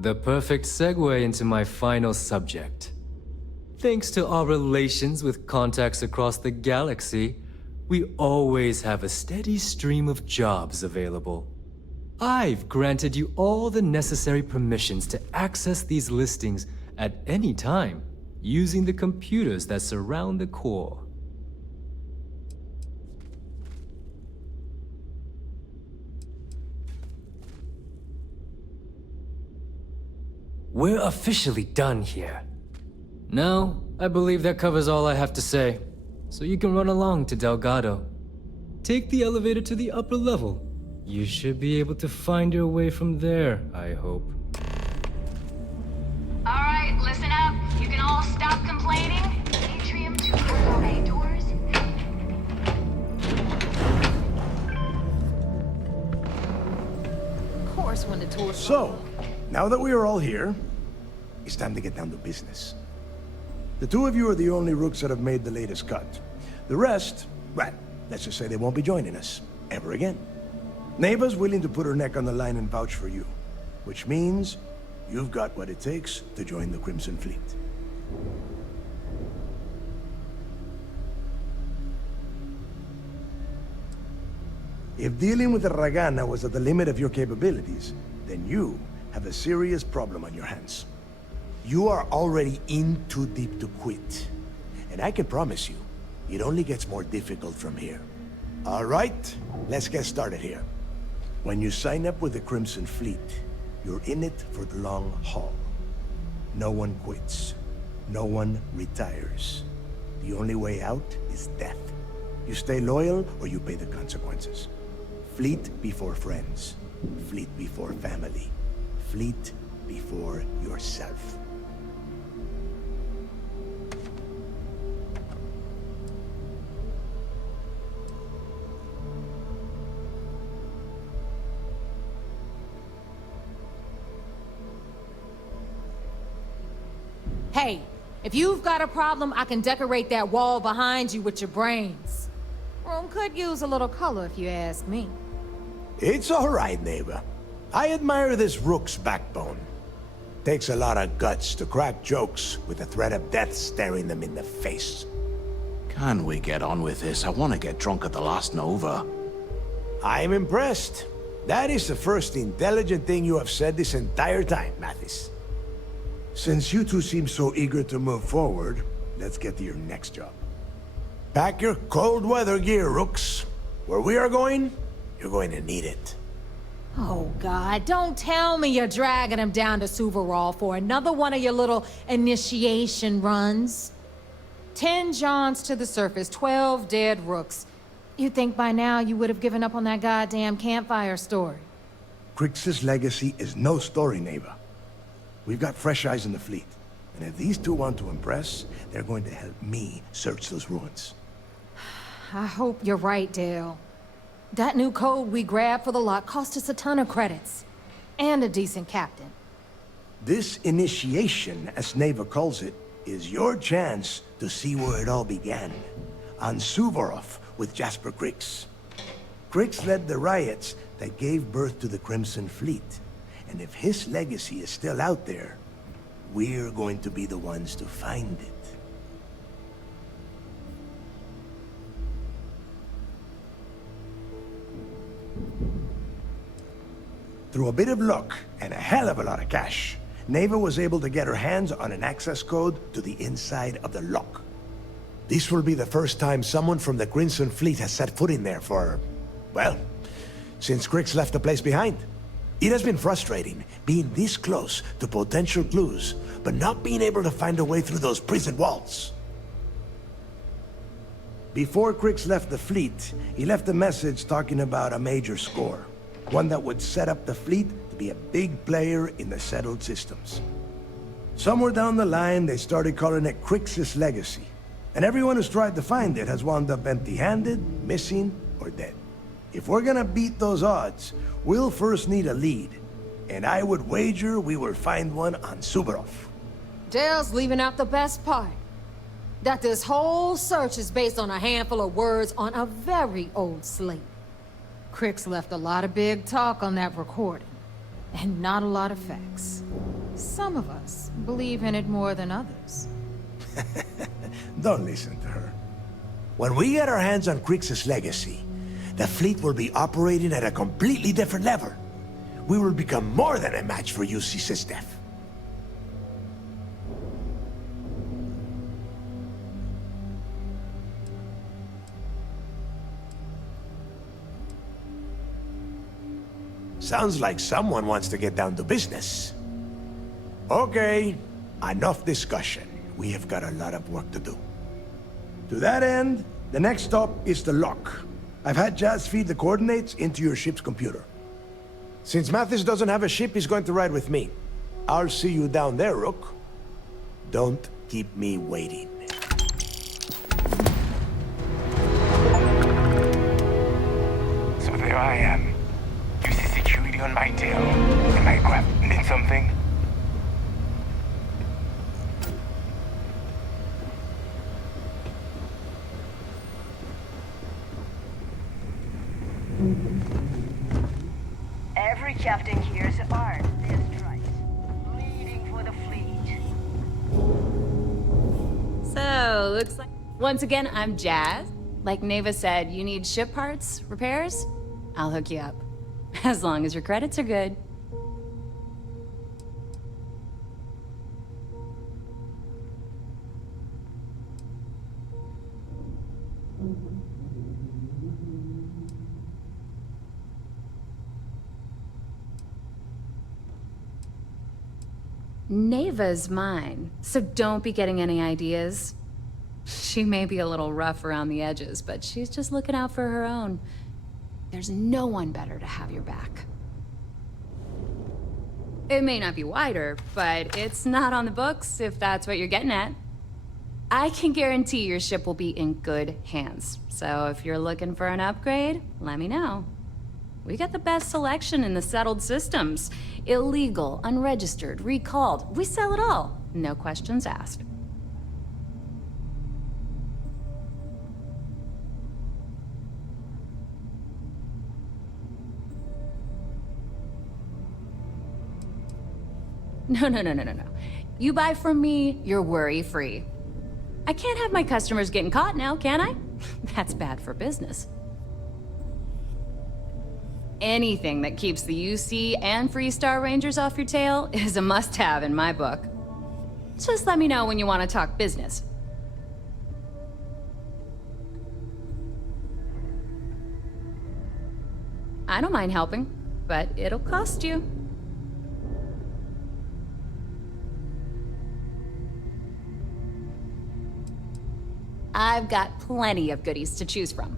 The perfect segue into my final subject. Thanks to our relations with contacts across the galaxy, we always have a steady stream of jobs available. I've granted you all the necessary permissions to access these listings at any time, using the computers that surround the core. We're officially done here. Now, I believe that covers all I have to say, so you can run along to Delgado. Take the elevator to the upper level. You should be able to find your way from there, I hope. Alright, listen up. You can all stop complaining. Atrium to cargo bay doors. Of course, when the tour's So, now that we are all here, it's time to get down to business. The two of you are the only rooks that have made the latest cut. The rest, well, let's just say they won't be joining us ever again. Neva's willing to put her neck on the line and vouch for you, which means you've got what it takes to join the Crimson Fleet. If dealing with the Ragana was at the limit of your capabilities, then you have a serious problem on your hands. You are already in too deep to quit. And I can promise you, it only gets more difficult from here. All right, let's get started here. When you sign up with the Crimson Fleet, you're in it for the long haul. No one quits. No one retires. The only way out is death. You stay loyal or you pay the consequences. Fleet before friends. Fleet before family. Fleet before yourself. Hey, if you've got a problem, I can decorate that wall behind you with your brains. Room could use a little color if you ask me. It's all right, neighbor. I admire this rook's backbone. Takes a lot of guts to crack jokes with the threat of death staring them in the face. Can we get on with this? I want to get drunk at the last Nova. I'm impressed. That is the first intelligent thing you have said this entire time, Mathis. Since you two seem so eager to move forward, let's get to your next job. Pack your cold weather gear, rooks. Where we are going, you're going to need it. Oh, God, don't tell me you're dragging him down to Suvarol for another one of your little initiation runs. 10 Johns to the surface, 12 dead rooks. You'd think by now you would have given up on that goddamn campfire story. Crix's legacy is no story, neighbor. We've got fresh eyes in the fleet. And if these two want to impress, they're going to help me search those ruins. I hope you're right, Dale. That new code we grabbed for the lot cost us a ton of credits. And a decent captain. This initiation, as Neva calls it, is your chance to see where it all began. On Suvorov with Jasper Crix. Crix led the riots that gave birth to the Crimson Fleet. And if his legacy is still out there, we're going to be the ones to find it. Through a bit of luck and a hell of a lot of cash, Neva was able to get her hands on an access code to the inside of the lock. This will be the first time someone from the Crimson Fleet has set foot in there for, well, since Crix left the place behind. It has been frustrating, being this close to potential clues, but not being able to find a way through those prison walls. Before Crix left the fleet, he left a message talking about a major score. One that would set up the fleet to be a big player in the settled systems. Somewhere down the line, they started calling it Crix's legacy. And everyone who's tried to find it has wound up empty-handed, missing, or dead. If we're gonna beat those odds, we'll first need a lead. And I would wager we will find one on Suvorov. Dale's leaving out the best part. That this whole search is based on a handful of words on a very old slate. Crix left a lot of big talk on that recording, and not a lot of facts. Some of us believe in it more than others. Don't listen to her. When we get our hands on Crix's legacy, the fleet will be operating at a completely different level. We will become more than a match for UC Sysdef. Sounds like someone wants to get down to business. Okay, enough discussion. We have got a lot of work to do. To that end, the next stop is the lock. I've had Jazz feed the coordinates into your ship's computer. Since Mathis doesn't have a ship, he's going to ride with me. I'll see you down there, Rook. Don't keep me waiting. So there I am. You see security on my tail. Am I grabbing in something? Every captain here's art, this right. Leading for the fleet. So, looks like... Once again, I'm Jazz. Like Neva said, you need ship parts, repairs? I'll hook you up. As long as your credits are good. Neva's mine, so don't be getting any ideas. She may be a little rough around the edges, but she's just looking out for her own. There's no one better to have your back. It may not be wider, but it's not on the books, if that's what you're getting at. I can guarantee your ship will be in good hands, so if you're looking for an upgrade, let me know. We got the best selection in the settled systems. Illegal, unregistered, recalled. We sell it all. No questions asked. No. You buy from me, you're worry-free. I can't have my customers getting caught now, can I? That's bad for business. Anything that keeps the UC and Freestar Rangers off your tail is a must-have in my book. Just let me know when you want to talk business. I don't mind helping, but it'll cost you. I've got plenty of goodies to choose from.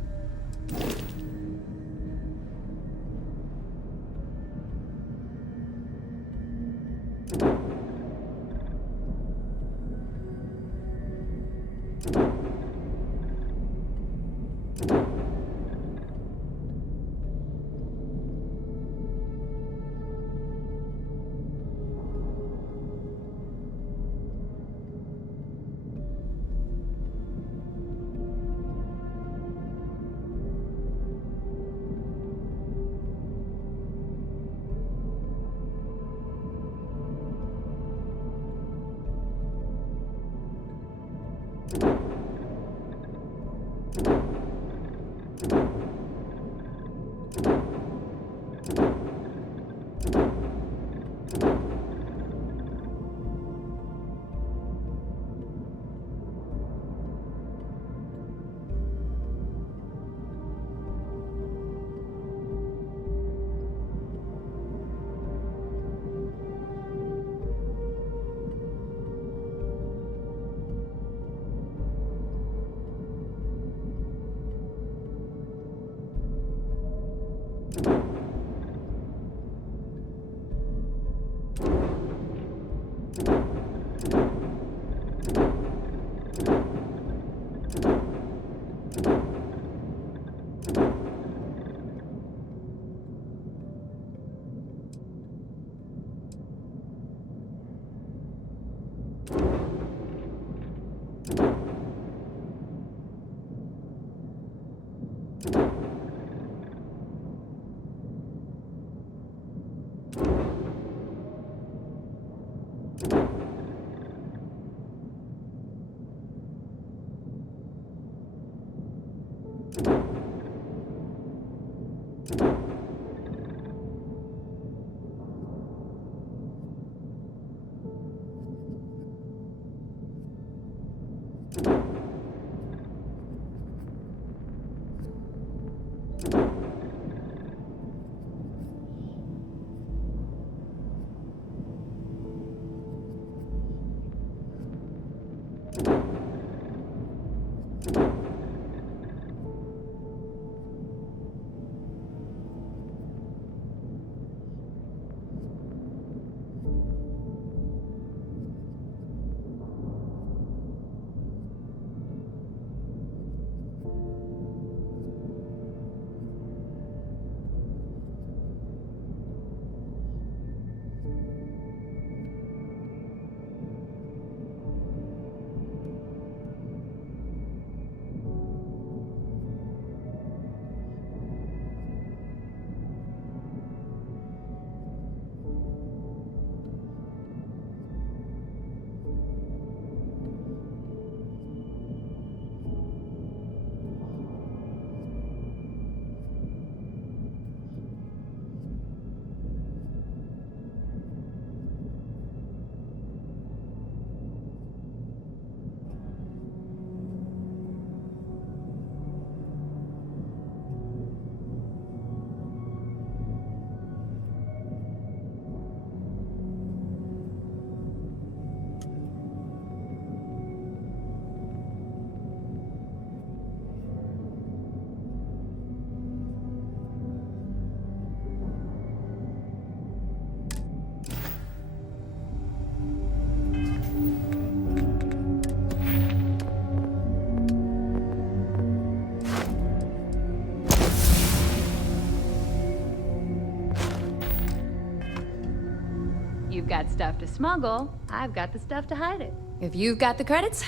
got stuff to smuggle, I've got the stuff to hide it. If you've got the credits,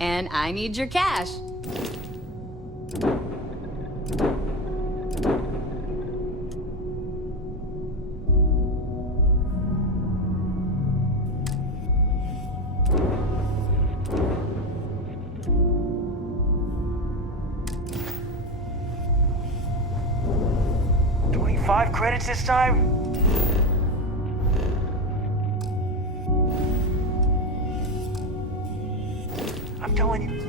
and I need your cash. $25 credits this time? I'm telling you.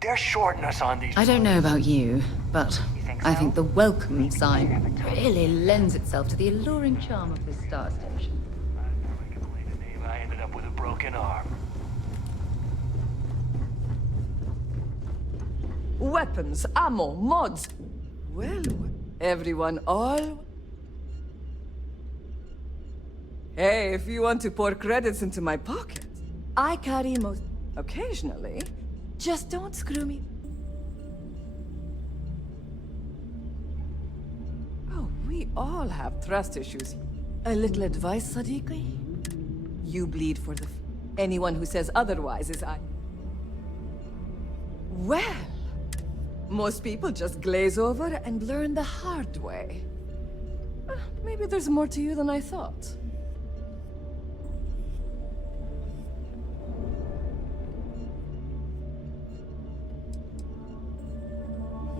They're shorting us on these. I don't know about you, but I think the welcome sign really lends itself to the alluring charm of this star station. I ended up with a broken arm. Weapons, ammo, mods. Well, everyone all... Hey, if you want to pour credits into my pocket, I carry most... occasionally. Just don't screw me. Oh, we all have trust issues. A little advice, Sadiqi? You bleed for the... Anyone who says otherwise is I... Well... Most people just glaze over and learn the hard way. Maybe there's more to you than I thought.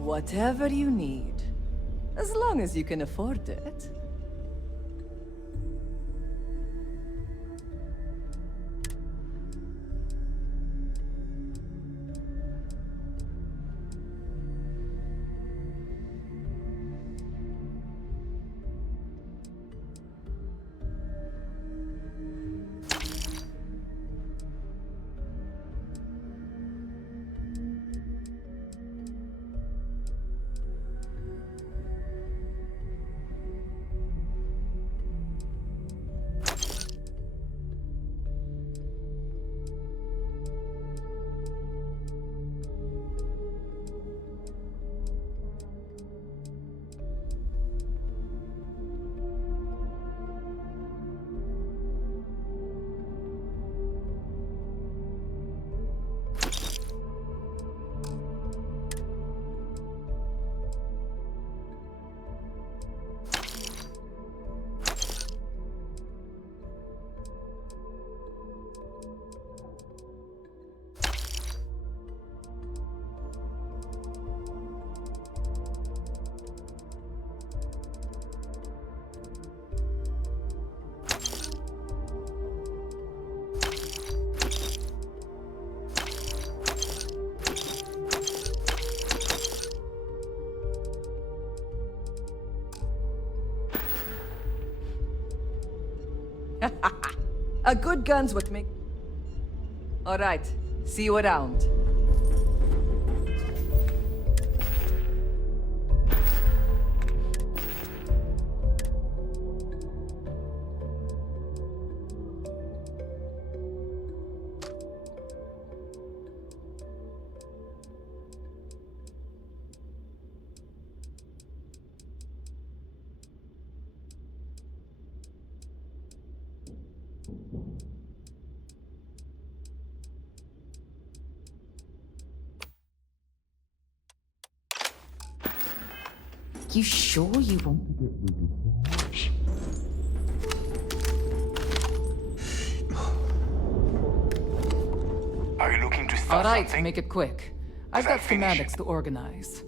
Whatever you need, as long as you can afford it. A good gun's what make... All right, see you around. You sure you want to get rid of Are you looking to start All right, something? make it quick. I've got schematics to organize.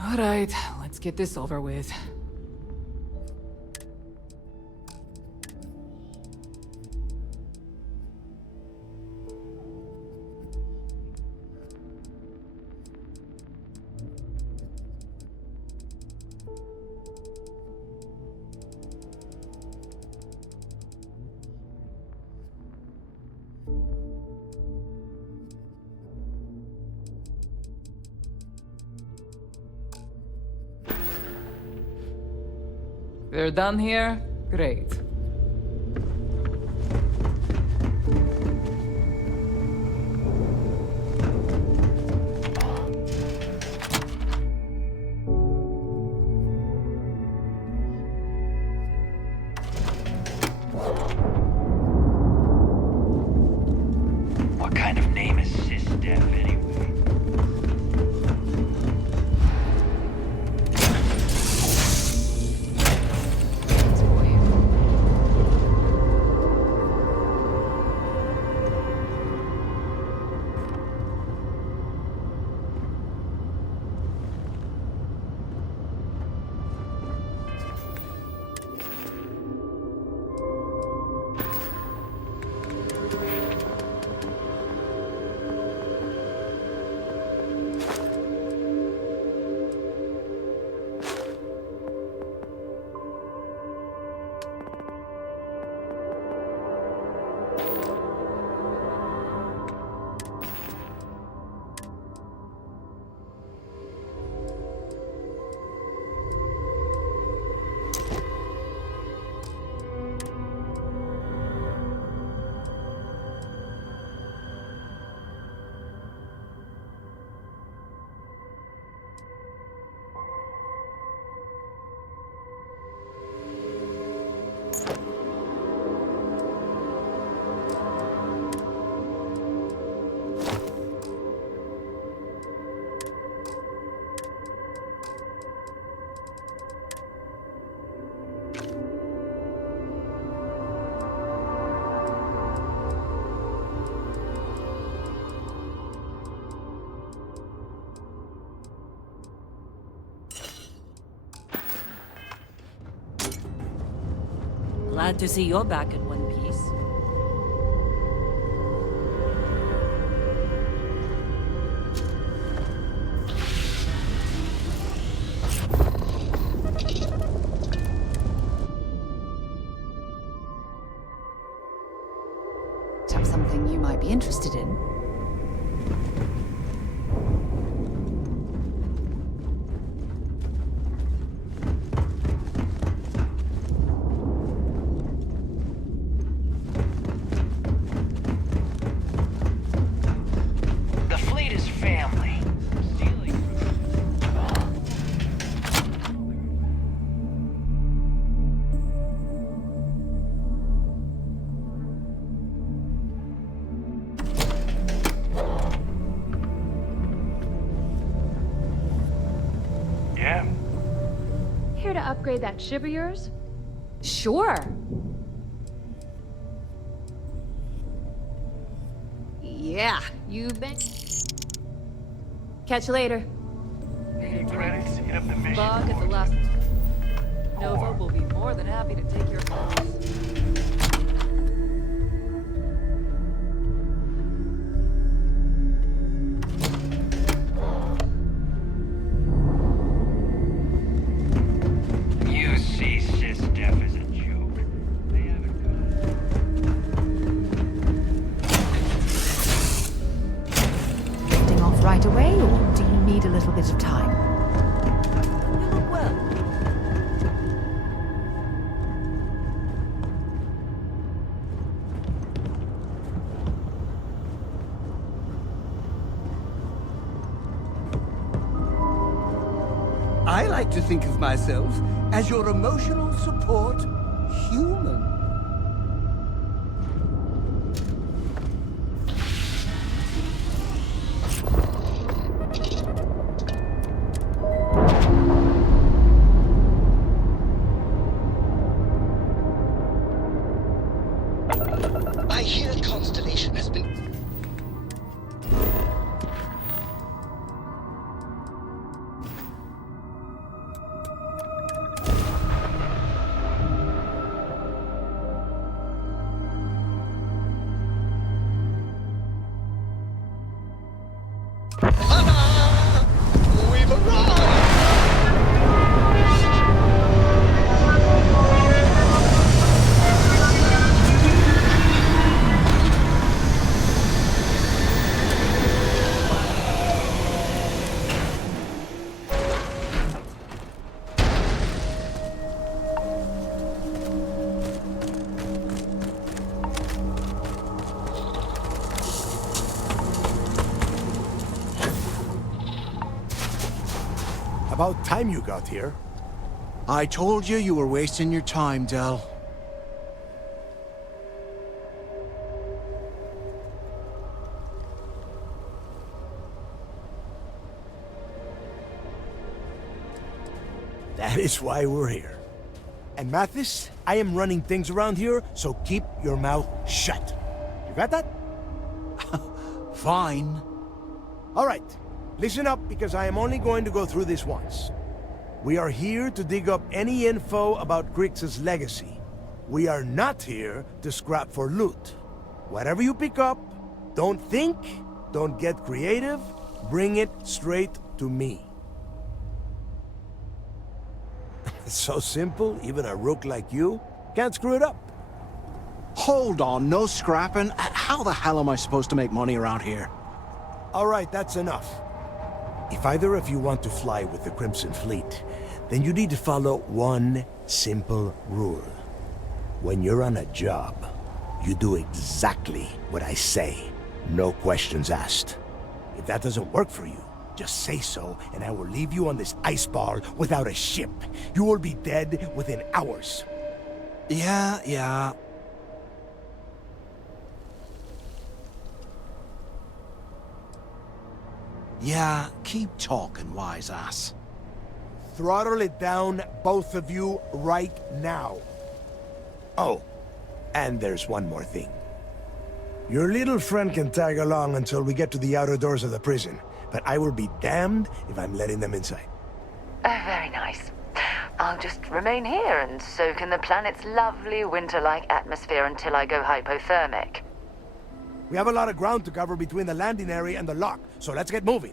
All right, let's get this over with. We're done here? Great. What kind of name is SysDev anyway? Glad to see you're back in one piece. Have something you might be interested in. The fleet is family. Yeah. Here to upgrade that ship of yours? Sure. Yeah, you bet. Catch you later. Needed credits, hit up the mission. Bug at the last... Nova will be more than happy to take your calls. You see SysDev as a joke. They haven't Drifting off right away, or do you need a little bit of time? You look well. I like to think of myself as your emotional support human. I hear Constellation has been... We've arrived! About time you got here. I told you you were wasting your time, Del. That is why we're here. And Mathis, I am running things around here, so keep your mouth shut. You got that? Fine. All right. Listen up, because I am only going to go through this once. We are here to dig up any info about Grix's legacy. We are not here to scrap for loot. Whatever you pick up, don't think, don't get creative, bring it straight to me. It's so simple, even a rook like you can't screw it up. Hold on, no scrapping. How the hell am I supposed to make money around here? All right, that's enough. If either of you want to fly with the Crimson Fleet, then you need to follow one simple rule. When you're on a job, you do exactly what I say. No questions asked. If that doesn't work for you, just say so, and I will leave you on this ice ball without a ship. You will be dead within hours. Yeah. Yeah, keep talking, wise ass. Throttle it down, both of you, right now. Oh, and there's one more thing. Your little friend can tag along until we get to the outer doors of the prison, but I will be damned if I'm letting them inside. Very nice. I'll just remain here and soak in the planet's lovely winter-like atmosphere until I go hypothermic. We have a lot of ground to cover between the landing area and the lock, so let's get moving.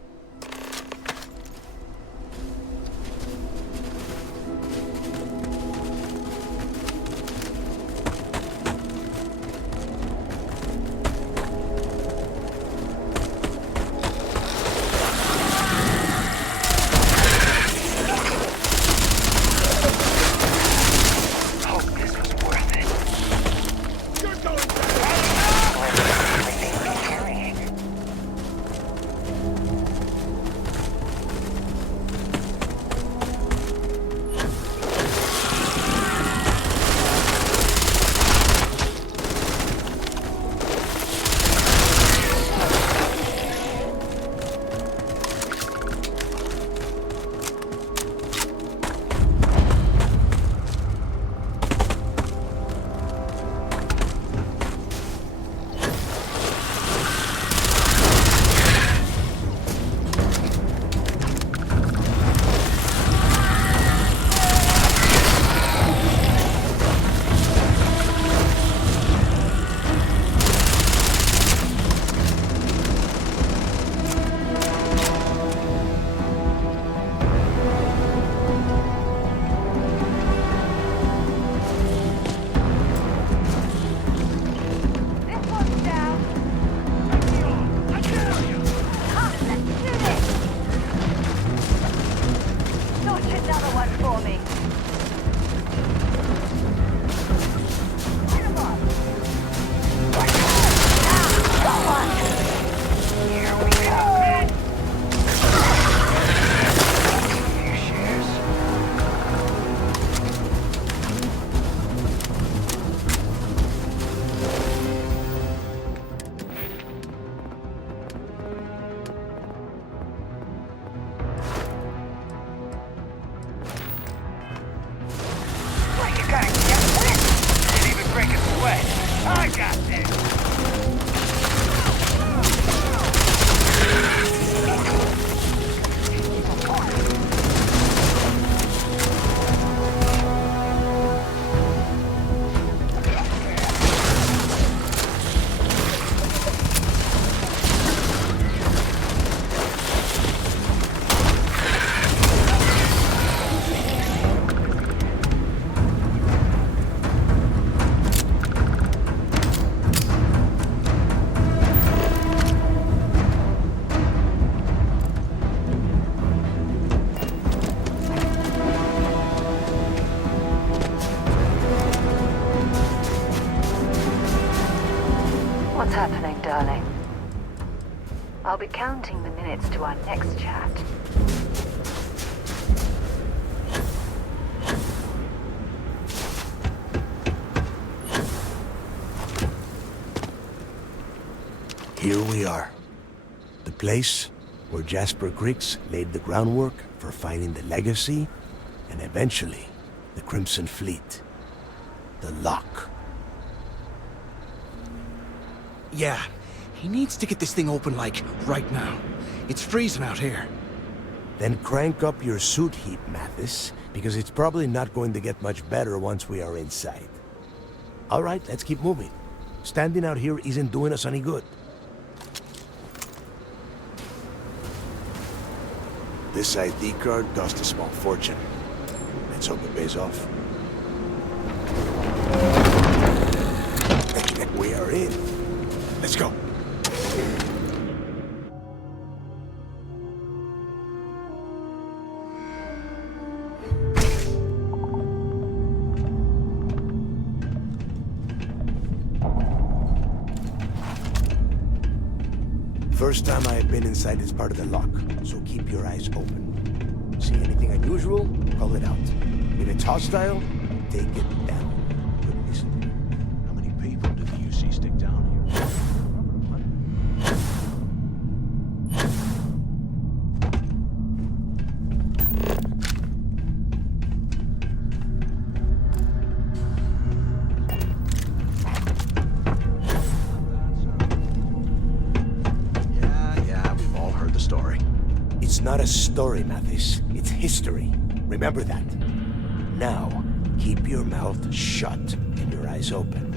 I got this! What's happening, darling? I'll be counting the minutes to our next chat. here we are. The place where Jasper Griggs laid the groundwork for finding the Legacy and eventually the Crimson Fleet. The lock. Yeah, he needs to get this thing open, like, right now. It's freezing out here. Then crank up your suit heat, Mathis, because it's probably not going to get much better once we are inside. All right, let's keep moving. Standing out here isn't doing us any good. This ID card cost a small fortune. Let's hope it pays off. We are in. Let's go. First time I have been inside this part of the lock, so keep your eyes open. See anything unusual, call it out. If it's hostile, take it down. Good listen. How many people do the UC stick down here? It's not a story, Mathis. It's history. Remember that. Now, keep your mouth shut and your eyes open.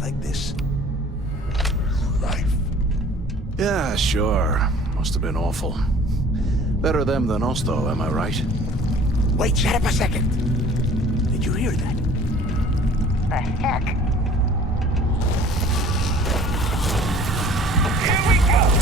Like this. Life. Yeah, sure. Must have been awful. Better them than us, though, am I right? Wait, shut up a second. Did you hear that? The heck? Here we go!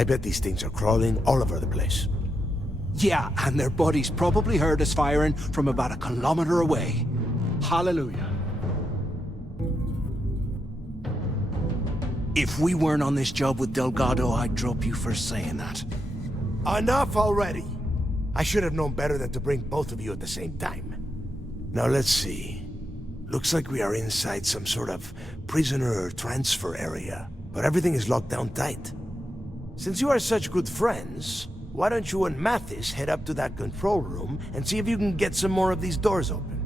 I bet these things are crawling all over the place. Yeah, and their buddies probably heard us firing from about 1 kilometer away. Hallelujah. If we weren't on this job with Delgado, I'd drop you for saying that. Enough already! I should have known better than to bring both of you at the same time. Now let's see. Looks like we are inside some sort of prisoner transfer area, but everything is locked down tight. Since you are such good friends, why don't you and Mathis head up to that control room and see if you can get some more of these doors open?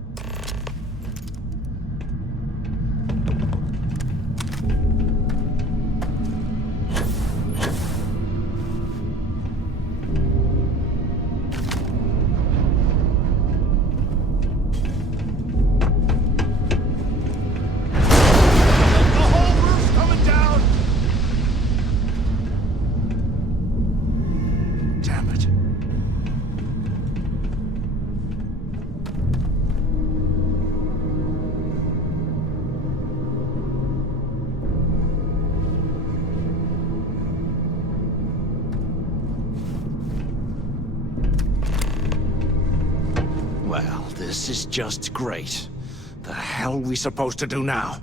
Well, this is just great. The hell are we supposed to do now?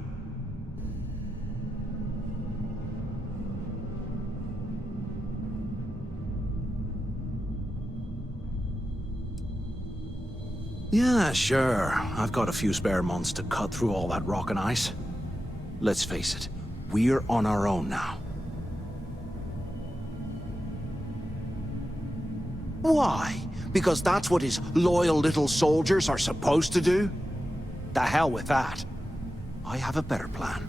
Yeah, sure. I've got a few spare months to cut through all that rock and ice. Let's face it, we're on our own now. Why? Because that's what his loyal little soldiers are supposed to do? The hell with that. I have a better plan.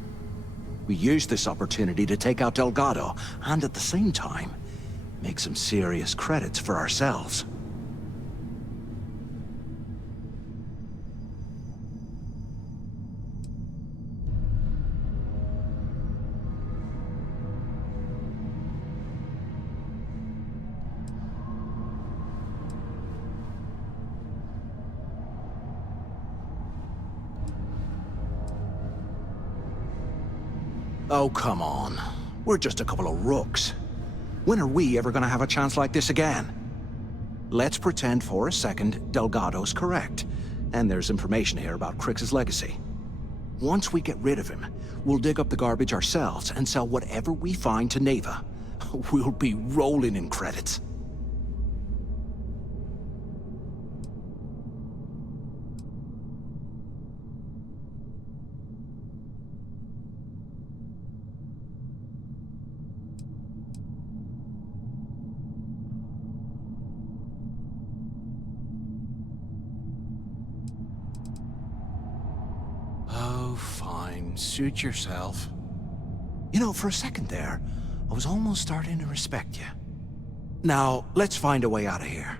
We use this opportunity to take out Delgado, and at the same time, make some serious credits for ourselves. Oh, come on. We're just a couple of rooks. When are we ever gonna have a chance like this again? Let's pretend for a second Delgado's correct, and there's information here about Crix's legacy. Once we get rid of him, we'll dig up the garbage ourselves and sell whatever we find to Neva. We'll be rolling in credits. Oh, fine. Suit yourself. You know, for a second there, I was almost starting to respect you. Now, let's find a way out of here.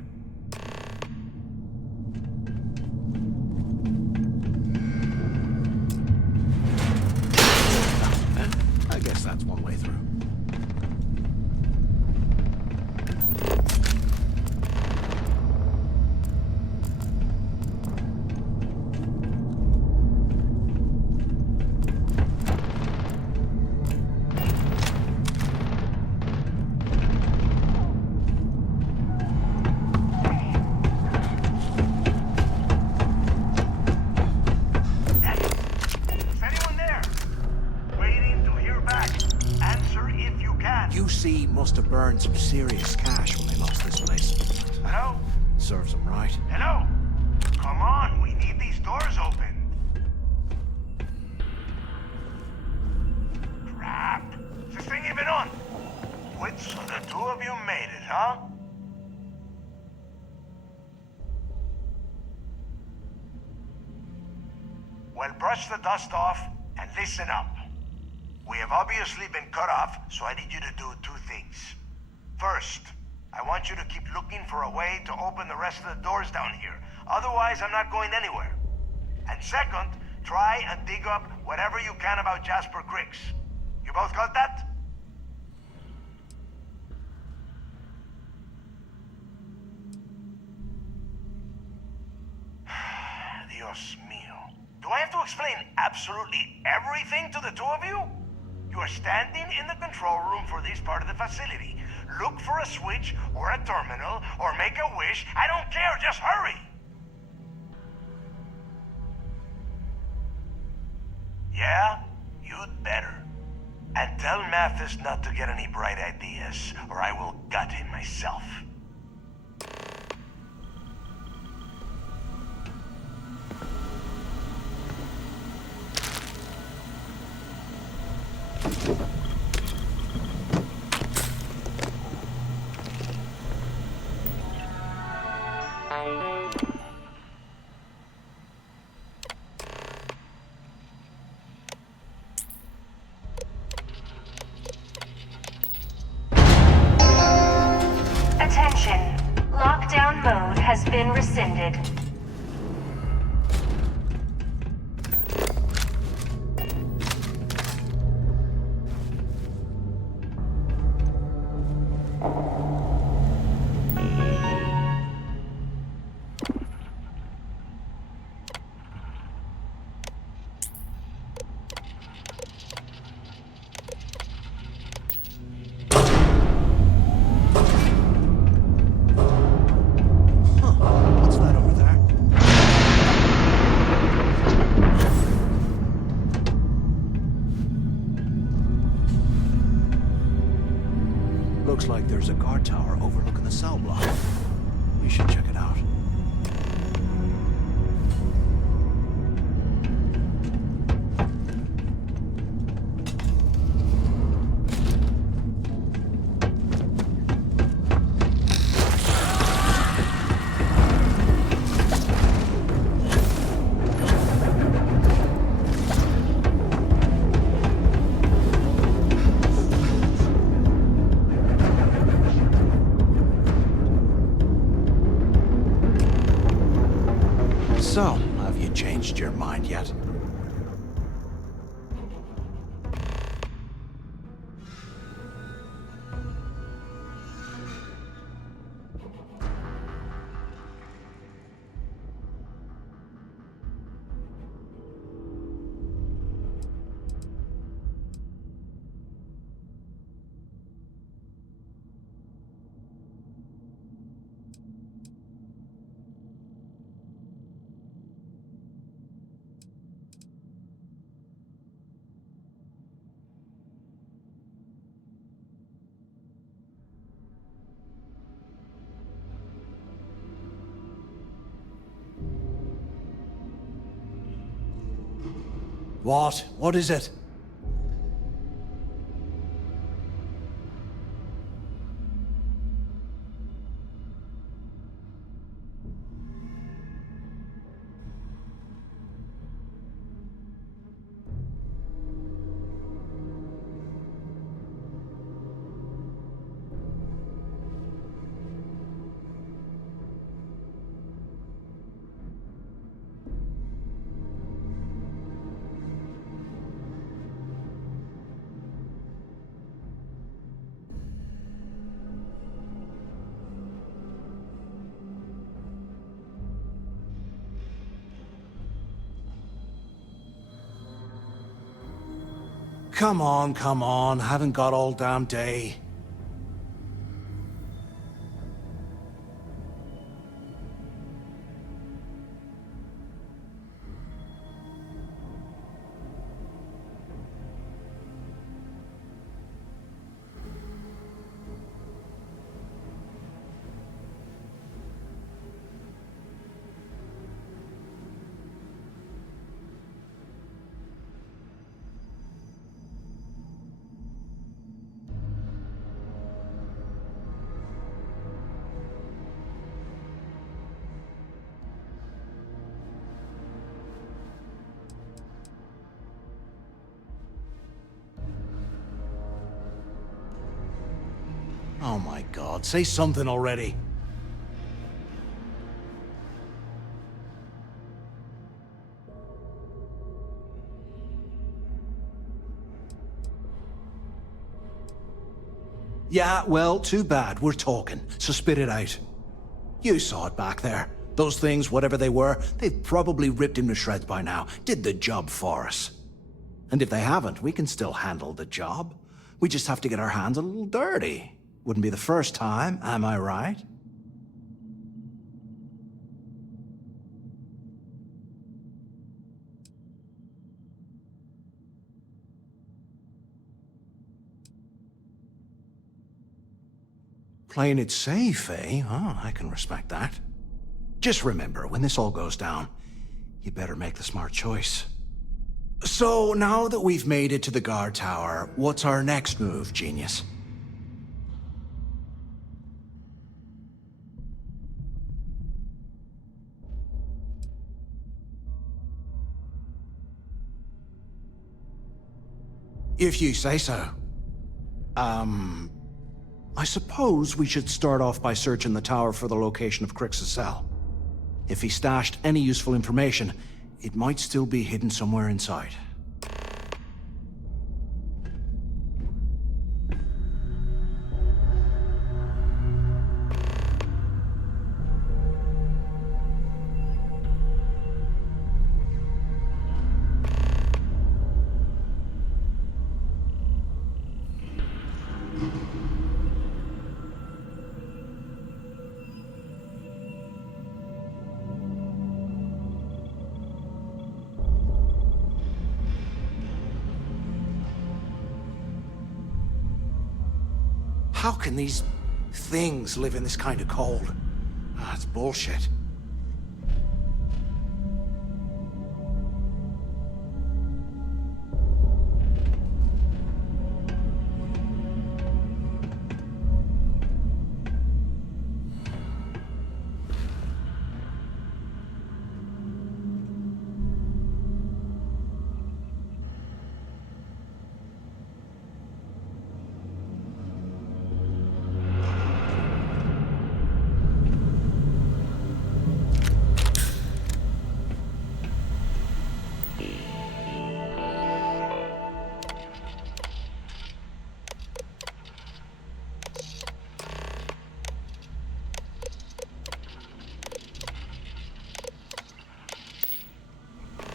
I guess that's one way through. QC must have burned some serious cash when they lost this place. Hello? Serves them right. Hello? Come on, we need these doors open. Crap. Is this thing even on? Which of the two of you made it, huh? Well, brush the dust off and listen up. We have obviously been cut off, so I need you to do two things. First, I want you to keep looking for a way to open the rest of the doors down here. Otherwise, I'm not going anywhere. And second, try and dig up whatever you can about Jasper Crix. You both got that? Dios mío. Do I have to explain absolutely everything to the two of you? You are standing in the control room for this part of the facility, Look for a switch, or a terminal, or make a wish. I don't care, just hurry! Yeah? You'd better. And tell Mathis not to get any bright ideas, or I will gut him myself. Attention. Lockdown mode has been rescinded. What's that over there? Looks like there's a guard tower overlooking the cell block. We should check it out. So, have you changed your mind yet? What? What is it? Come on. Haven't got all damn day. Oh my God, say something already. Yeah, well, too bad. We're talking, so spit it out. You saw it back there. Those things, whatever they were, they've probably ripped him to shreds by now. Did the job for us. And if they haven't, we can still handle the job. We just have to get our hands a little dirty. Wouldn't be the first time, am I right? Playing it safe, eh? Oh, I can respect that. Just remember, when this all goes down, you better make the smart choice. So, now that we've made it to the guard tower, what's our next move, genius? If you say so. I suppose we should start off by searching the tower for the location of Crix's cell. If he stashed any useful information, it might still be hidden somewhere inside. How can these things live in this kind of cold? Ah, it's bullshit.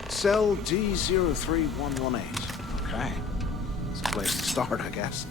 Cell D03118. Okay. It's a place to start, I guess.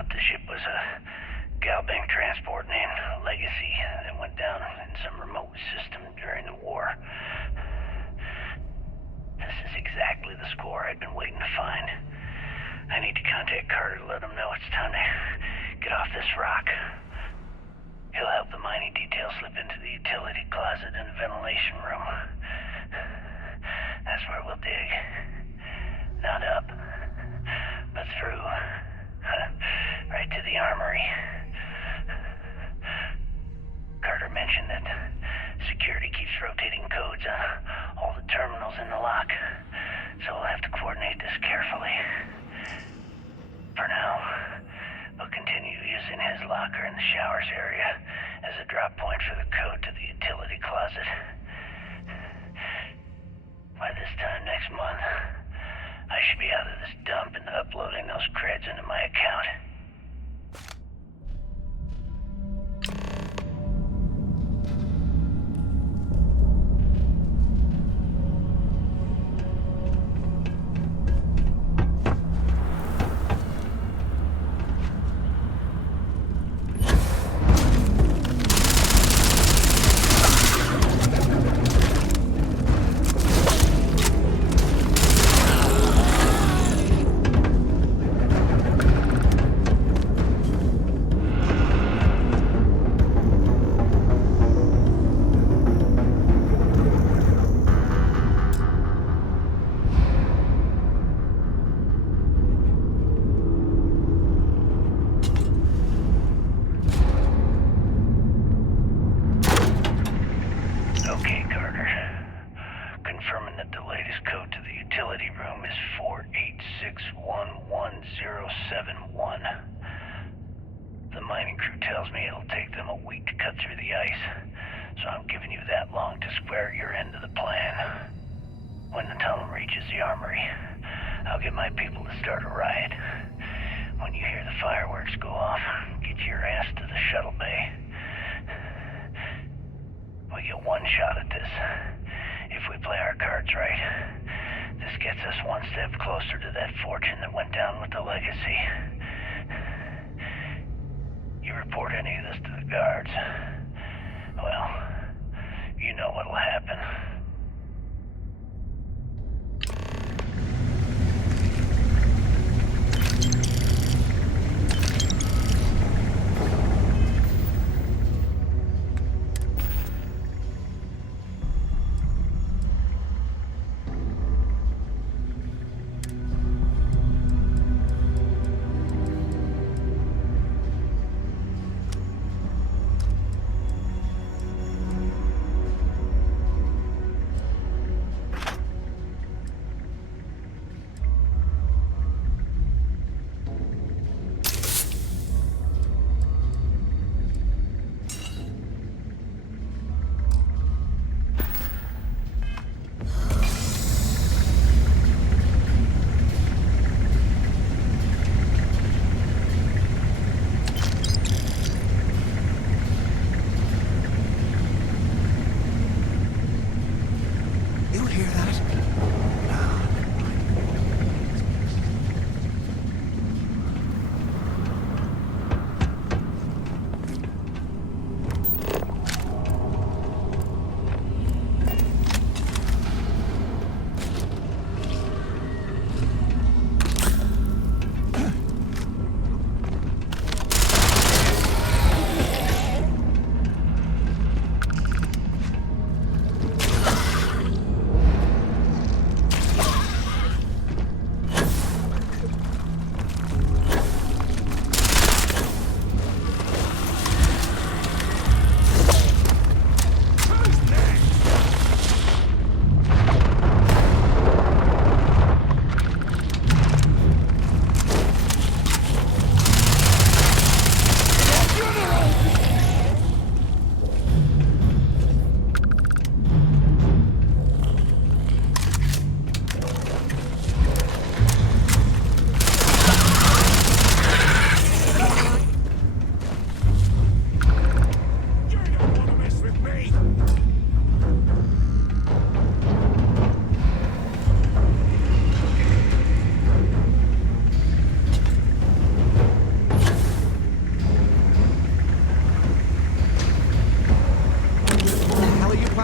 up the ship was a Galbank transport named Legacy that went down in some remote system during the war. This is exactly the score I'd been waiting to find. I need to contact Carter to let him know it's time to get off this rock. He'll help the mining detail slip into the utility closet in the ventilation room. That's where we'll dig. Not up, but through. Right to the armory. Carter mentioned that security keeps rotating codes on all the terminals in the lock, so we'll have to coordinate this carefully. For now, we'll continue using his locker in the showers area as a drop point for the code to the utility closet. By this time next month, I should be out of this dump and uploading those creds into my account.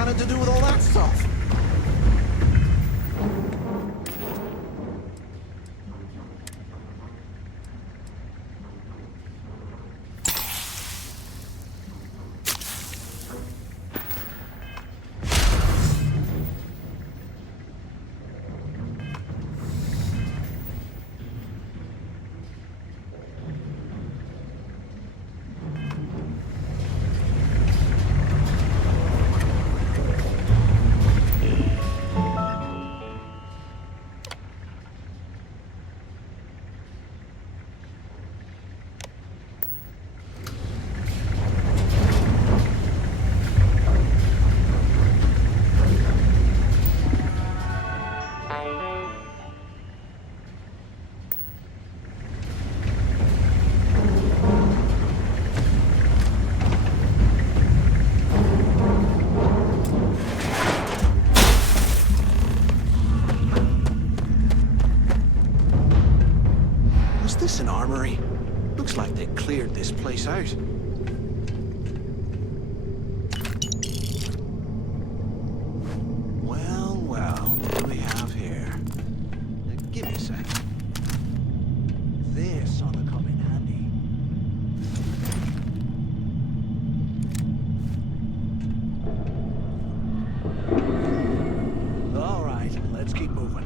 planning to do with all that stuff? Was this an armory? Looks like they cleared this place out. Well, well, what do we have here? Give me a sec. This ought to come in handy. All right, let's keep moving.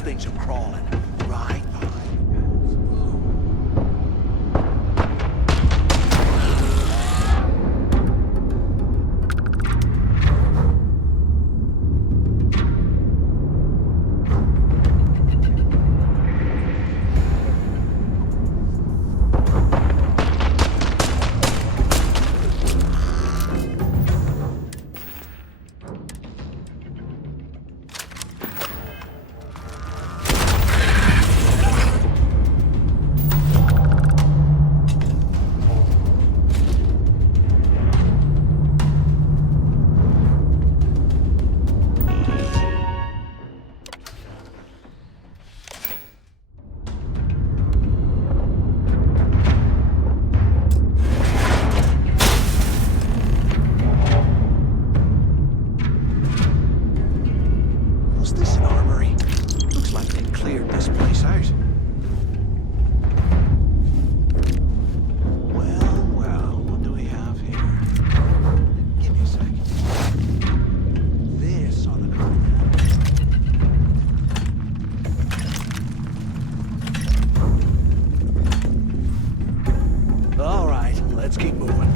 those things are crawling right behind. Let's keep moving.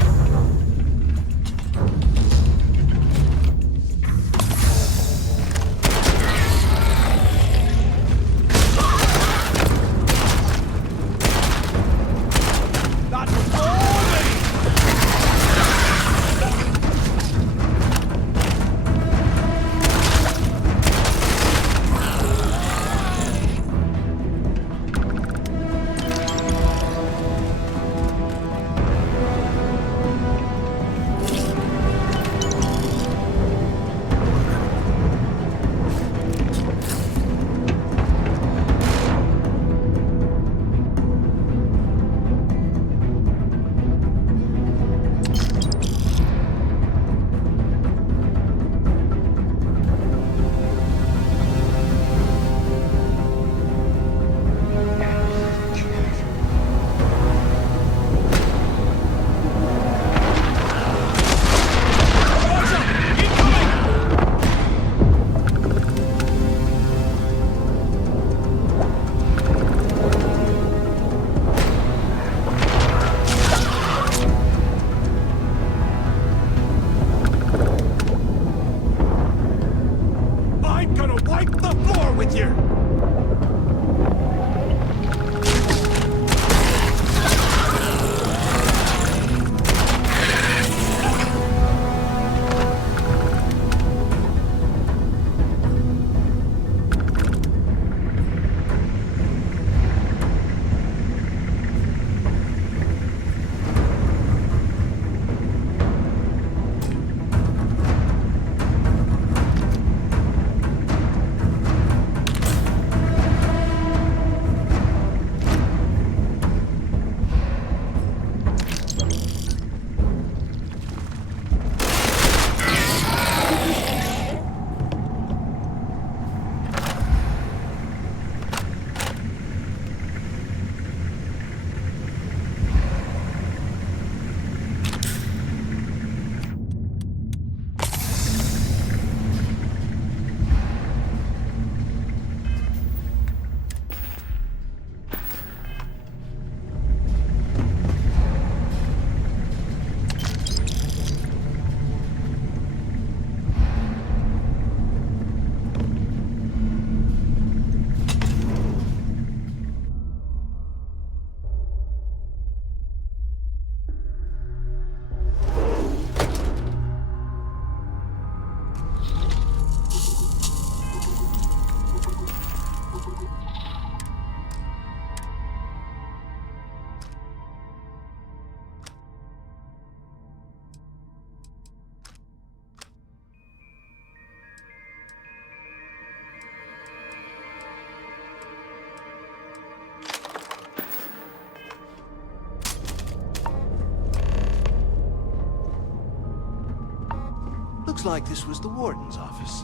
Looks like this was the warden's office.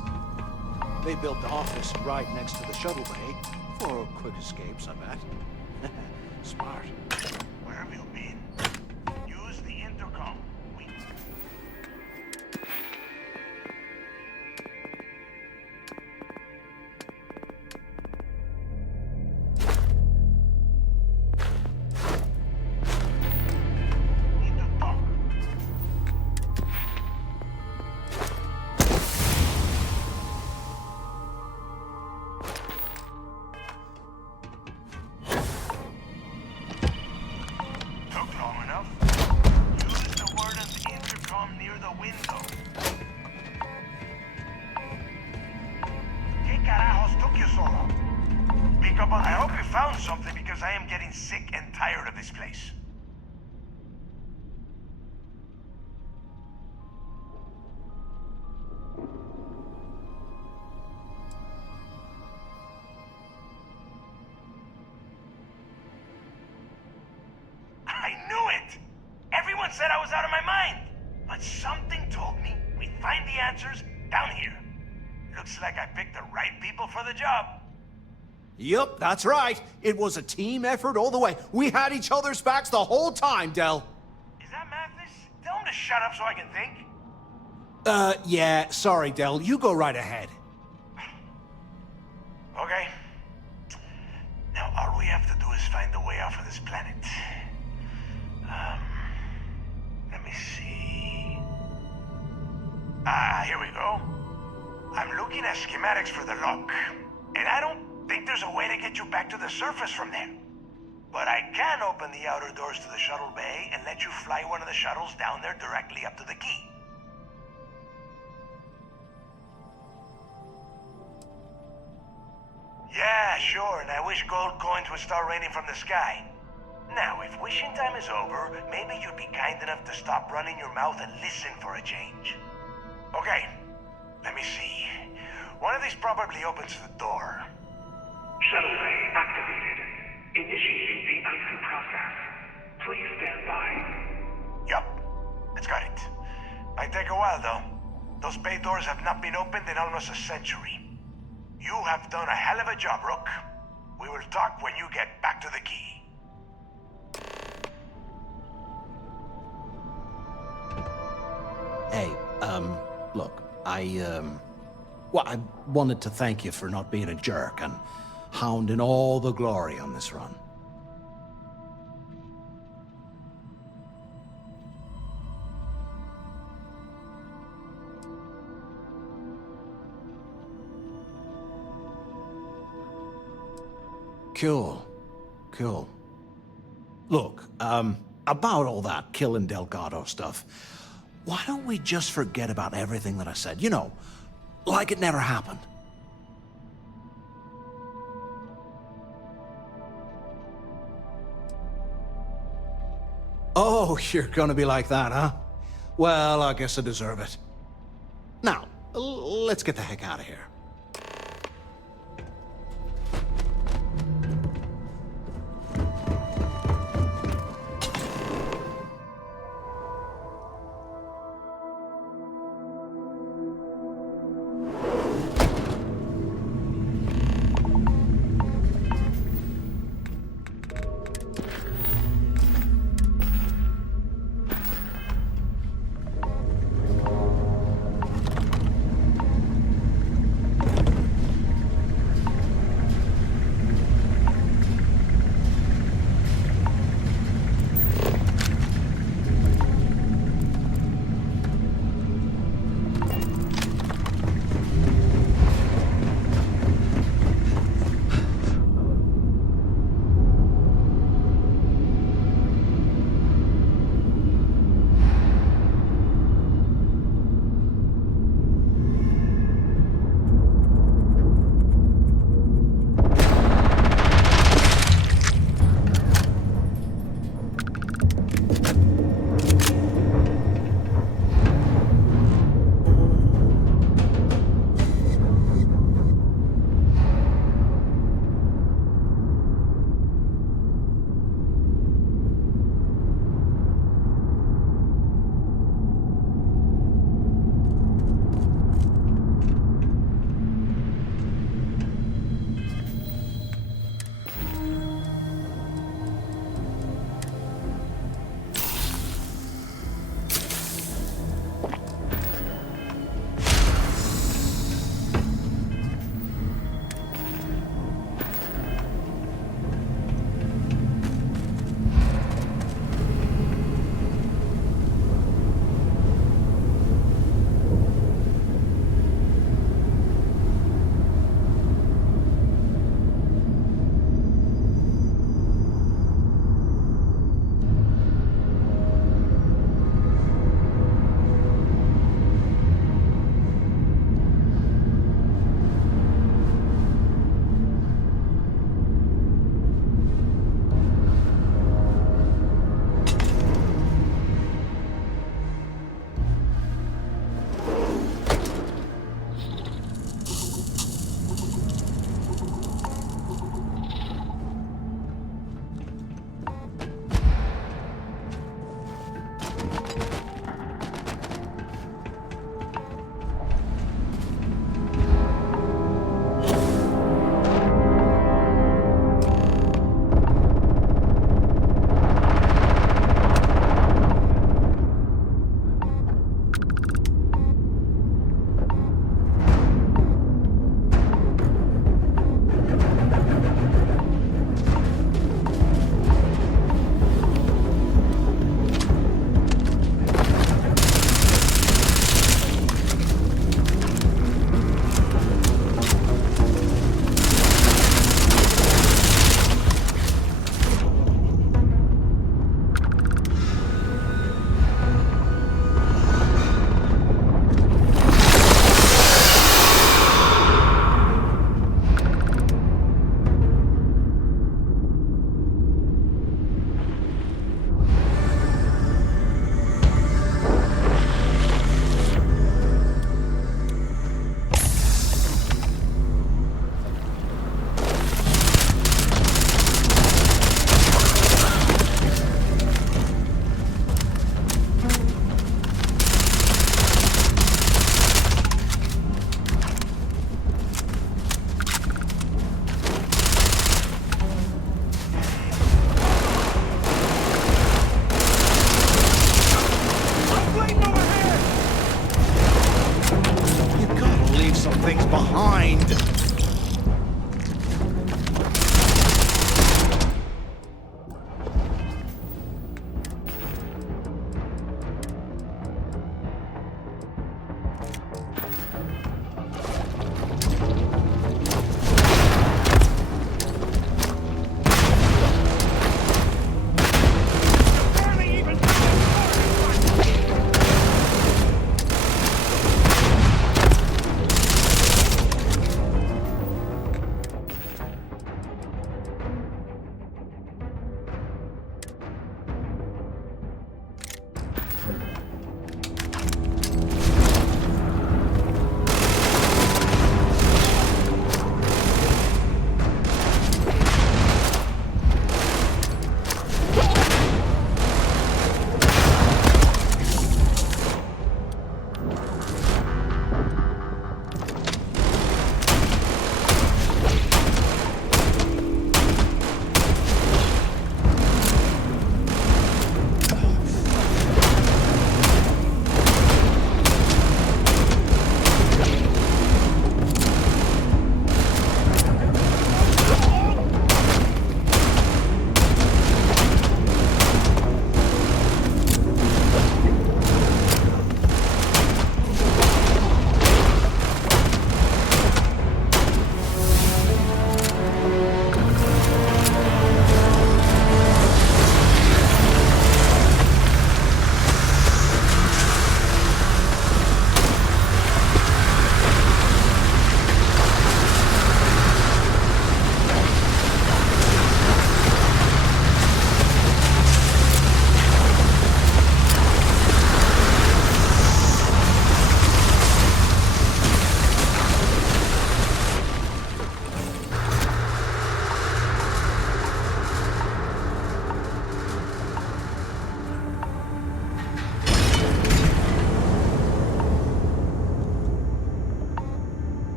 They built the office right next to the shuttle bay for quick escapes, I bet. Smart. Where have you been? Use the intercom. so long? Speak up on... I hope you found something, because I am getting sick and tired of this place. I knew it! Everyone said I was out of my mind! But something told me we'd find the answers down here. Looks like I picked the right people for the job. Yup, that's right. It was a team effort all the way. We had each other's backs the whole time, Del. Is that Mathis? Tell him to shut up so I can think. Yeah, sorry, Del. You go right ahead. Okay. Now, all we have to do is find the way off of this planet. Let me see... here we go. I'm looking at schematics for the lock, and I don't think there's a way to get you back to the surface from there. But I can open the outer doors to the shuttle bay and let you fly one of the shuttles down there directly up to the key. Yeah, sure, and I wish gold coins would start raining from the sky. Now, if wishing time is over, maybe you'd be kind enough to stop running your mouth and listen for a change. Okay, let me see. One of these probably opens the door. Shuttle bay activated. Initiating the icing process. Please stand by. Yup, it's got it. Might take a while, though. Those bay doors have not been opened in almost a century. You have done a hell of a job, Rook. We will talk when you get back to the key. Hey, look, well, I wanted to thank you for not being a jerk and hounding all the glory on this run. Cool. Cool. Look, about all that killing Delgado stuff, why don't we just forget about everything that I said? You know, like it never happened. Oh, you're gonna be like that, huh? Well, I guess I deserve it. Now, let's get the heck out of here.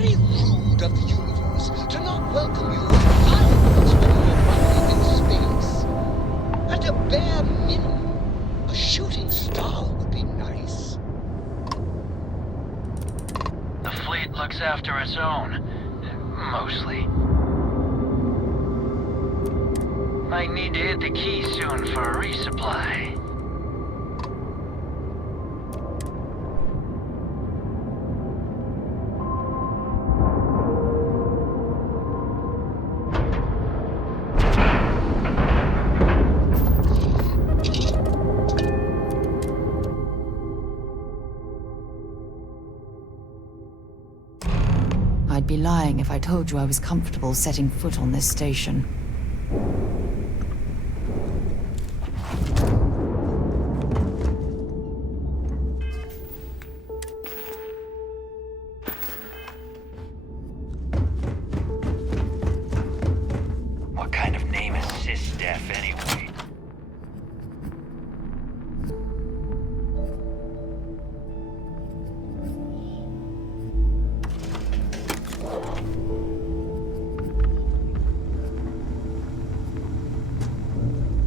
very rude of the universe to not welcome you with fireworks when you were running in space. At a bare minimum, a shooting star would be nice. The fleet looks after its own. Mostly. Might need to hit the key soon for a resupply. I'd be lying if I told you I was comfortable setting foot on this station. What kind of name is Sysdef anyway?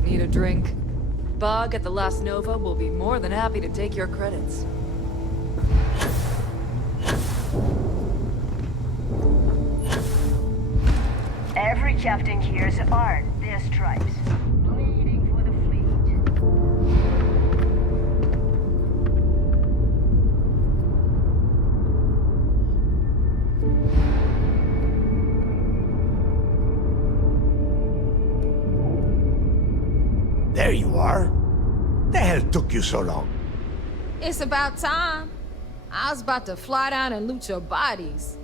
Need a drink? Bog at the Last Nova will be more than happy to take your credits. Every captain here's earned their stripes. Bleeding for the fleet. There you are. The hell took you so long? It's about time. I was about to fly down and loot your bodies.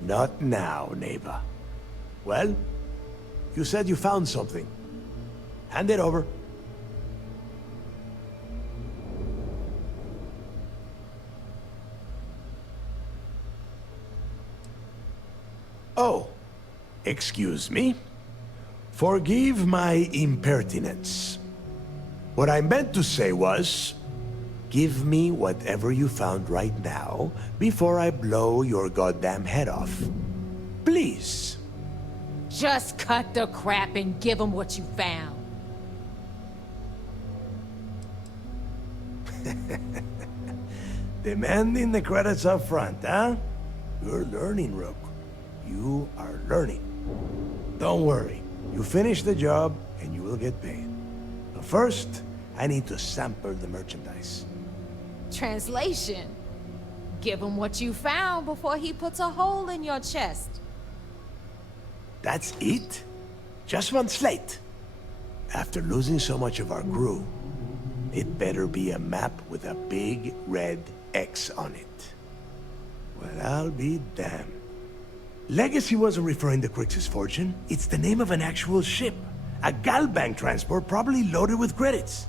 Not now, neighbor. Well, you said you found something. Hand it over. Oh, excuse me. Forgive my impertinence. What I meant to say was, give me whatever you found right now before I blow your goddamn head off. Please. Just cut the crap and give them what you found. Demanding the credits up front, huh? You're learning, Rook. You are learning. Don't worry. You finish the job, and you will get paid. But first, I need to sample the merchandise. Translation. Give him what you found before he puts a hole in your chest. That's it? Just one slate? After losing so much of our crew, it better be a map with a big red X on it. Well, I'll be damned. Legacy wasn't referring to Crix's fortune. It's the name of an actual ship. A Galbank transport probably loaded with credits.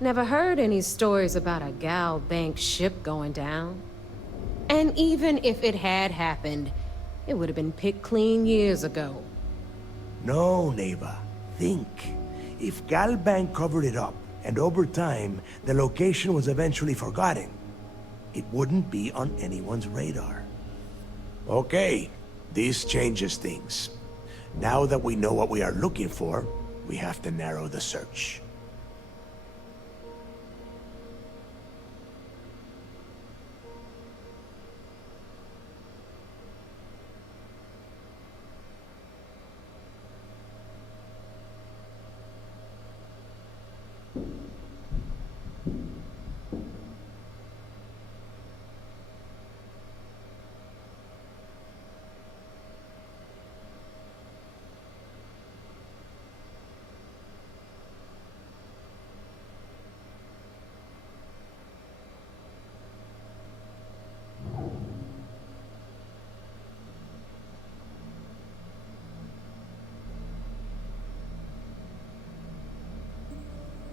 Never heard any stories about a Gal Bank ship going down. And even if it had happened, it would have been picked clean years ago. No, Neva. Think. If Galbank covered it up, and over time, the location was eventually forgotten, it wouldn't be on anyone's radar. Okay, this changes things. Now that we know what we are looking for, we have to narrow the search.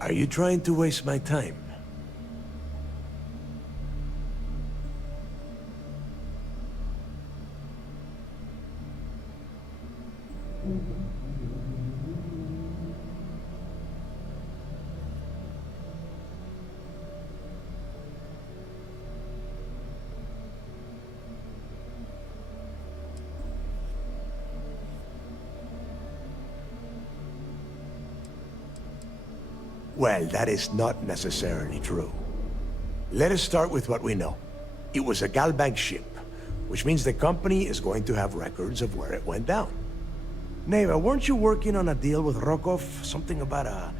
Are you trying to waste my time? Well, that is not necessarily true. Let us start with what we know. It was a Galbank ship, which means the company is going to have records of where it went down. Neva, weren't you working on a deal with Rokov? Something about a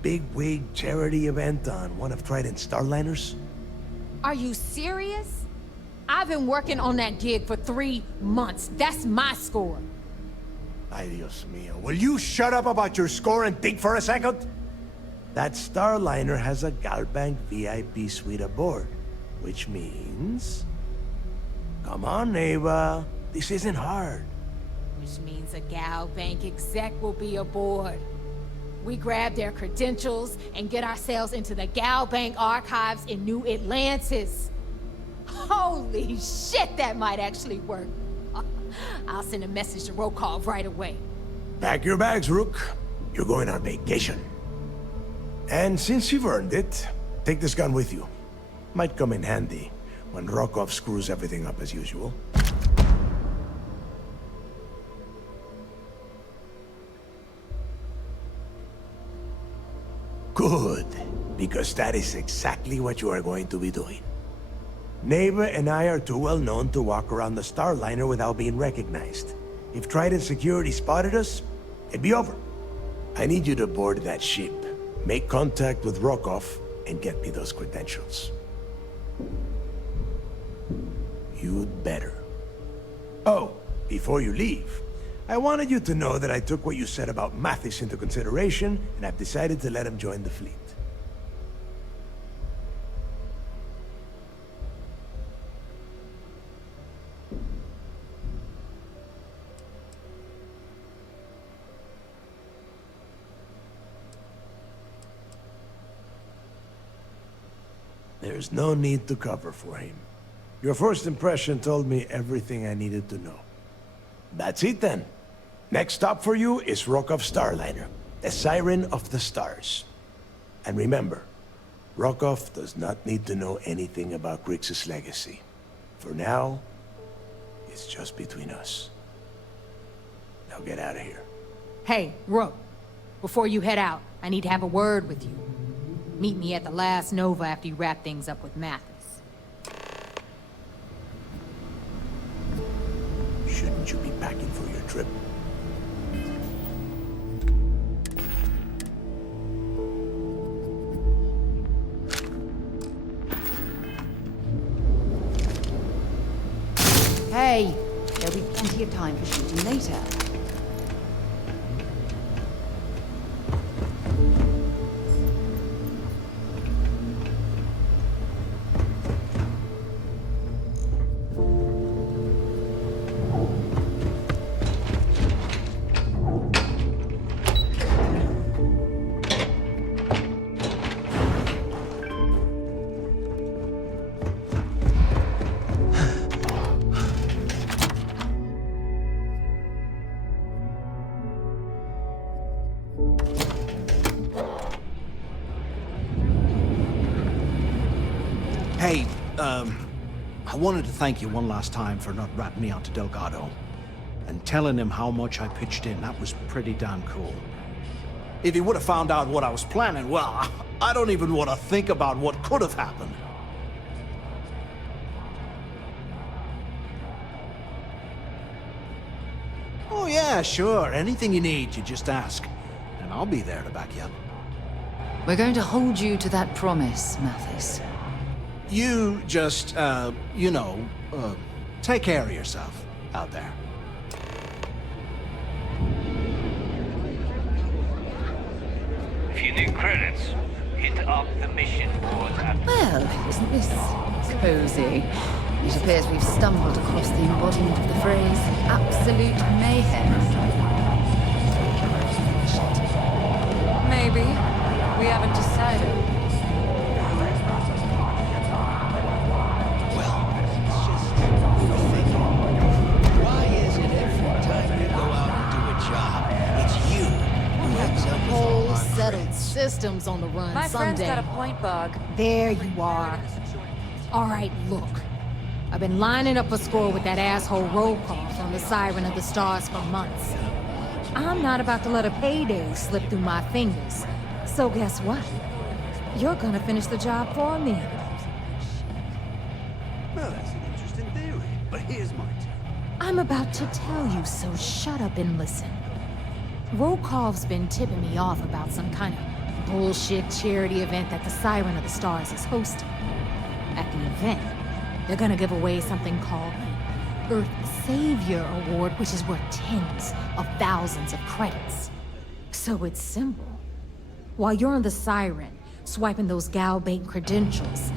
big-wig charity event on one of Trident's Starliners? Are you serious? I've been working on that gig for 3 months. That's my score. Ay, Dios mío. Will you shut up about your score and think for a second? That Starliner has a Galbank VIP suite aboard, which means... Come on, Neva. This isn't hard. Which means a Galbank exec will be aboard. We grab their credentials and get ourselves into the Galbank archives in New Atlantis. Holy shit, that might actually work. I'll send a message to Rokov right away. Pack your bags, Rook. You're going on vacation. And since you've earned it, take this gun with you. Might come in handy when Rokov screws everything up as usual. Good, because that is exactly what you are going to be doing. Neva and I are too well known to walk around the Starliner without being recognized. If Trident Security spotted us, it'd be over. I need you to board that ship, make contact with Rokov, and get me those credentials. You'd better. Oh, before you leave, I wanted you to know that I took what you said about Mathis into consideration, and I've decided to let him join the fleet. There's no need to cover for him. Your first impression told me everything I needed to know. That's it then. Next stop for you is Rokov Starliner, the Siren of the Stars. And remember, Rokov does not need to know anything about Grixis' legacy. For now, it's just between us. Now get out of here. Hey, Rook. Before you head out, I need to have a word with you. Meet me at the last Nova after you wrap things up with Mathis. Shouldn't you be packing for your trip? Hey, there'll be plenty of time for shooting later. Hey, I wanted to thank you one last time for not ratting me onto Delgado. And telling him how much I pitched in. That was pretty damn cool. If he would have found out what I was planning, well, I don't even want to think about what could have happened. Oh yeah, sure. Anything you need, you just ask. And I'll be there to back you up. We're going to hold you to that promise, Mathis. You just, you know, take care of yourself out there. If you need credits, hit up the mission board at... Well, isn't this cozy? It appears we've stumbled across the embodiment of the phrase absolute mayhem. Maybe. We haven't decided. Why is it every time you go out and do a job, it's you who ends up with all Whole our settled credits? systems on the run My someday. friend's got a point, Bug. There you are. All right, look. I've been lining up a score with that asshole roll call from the Siren of the Stars for months. I'm not about to let a payday slip through my fingers, So guess what? You're gonna finish the job for me. Well, that's an interesting theory, but here's my take. I'm about to tell you, so shut up and listen. Rokov's been tipping me off about some kind of bullshit charity event that the Siren of the Stars is hosting. At the event, they're gonna give away something called the Earth Savior Award, which is worth tens of thousands of credits. So it's simple. While you're on the Siren, swiping those Galbait credentials,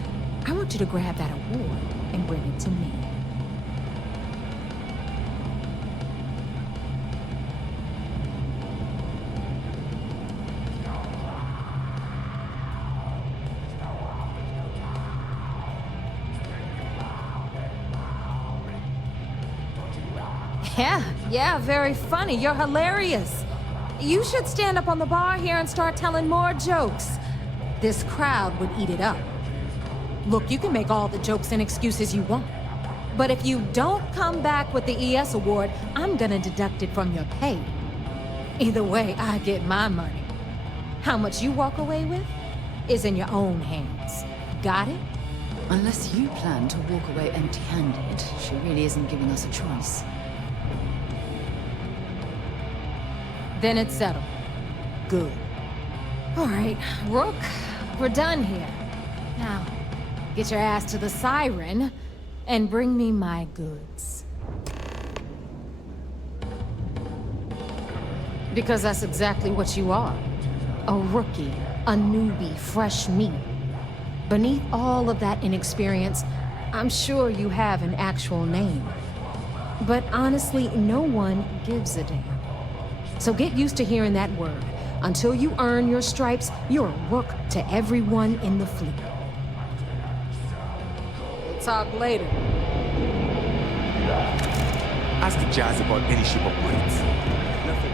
I want you to grab that award and bring it to me. Yeah, very funny. You're hilarious. You should stand up on the bar here and start telling more jokes. This crowd would eat it up. Look, you can make all the jokes and excuses you want. But if you don't come back with the ES award, I'm gonna deduct it from your pay. Either way, I get my money. How much you walk away with is in your own hands. Got it? Unless you plan to walk away empty-handed, she really isn't giving us a choice. Then it's settled. Good. All right, Rook, we're done here. Now, get your ass to the Siren and bring me my goods. Because that's exactly what you are. A rookie, a newbie, fresh meat. Beneath all of that inexperience, I'm sure you have an actual name. But honestly, no one gives a damn. So get used to hearing that word. Until you earn your stripes, you're a rook to everyone in the fleet. We'll talk later. Ask Jazz about any ship of mine. Nothing.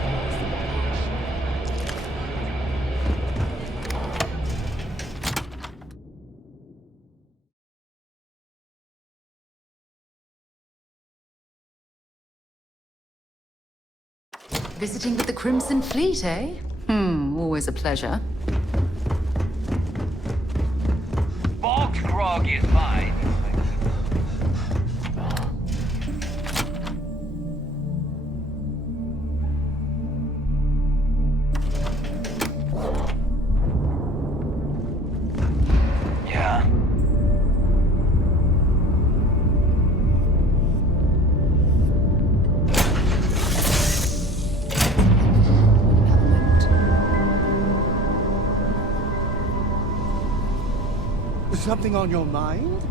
Visiting with the Crimson Fleet, eh? Always a pleasure. Bog's grog is mine. Yeah. Something on your mind?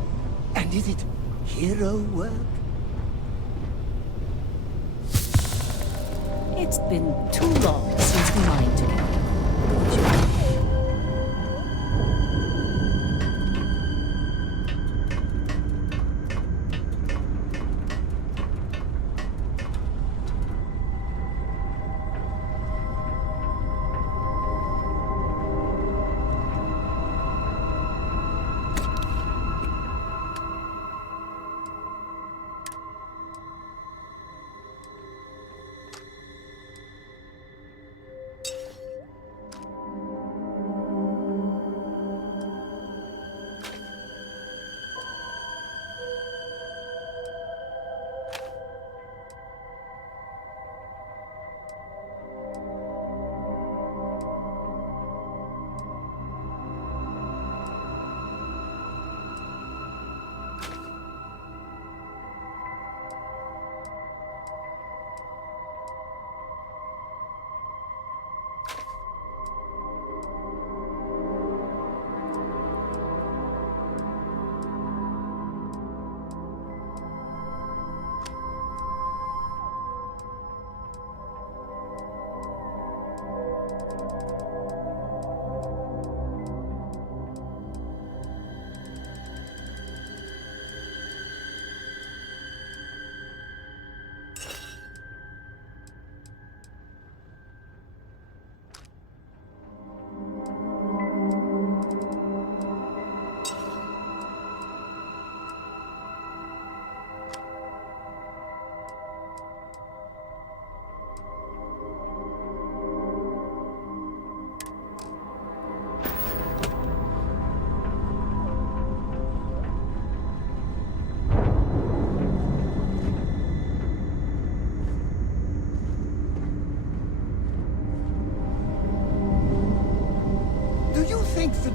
And is it hero work? It's been too long since we mined together.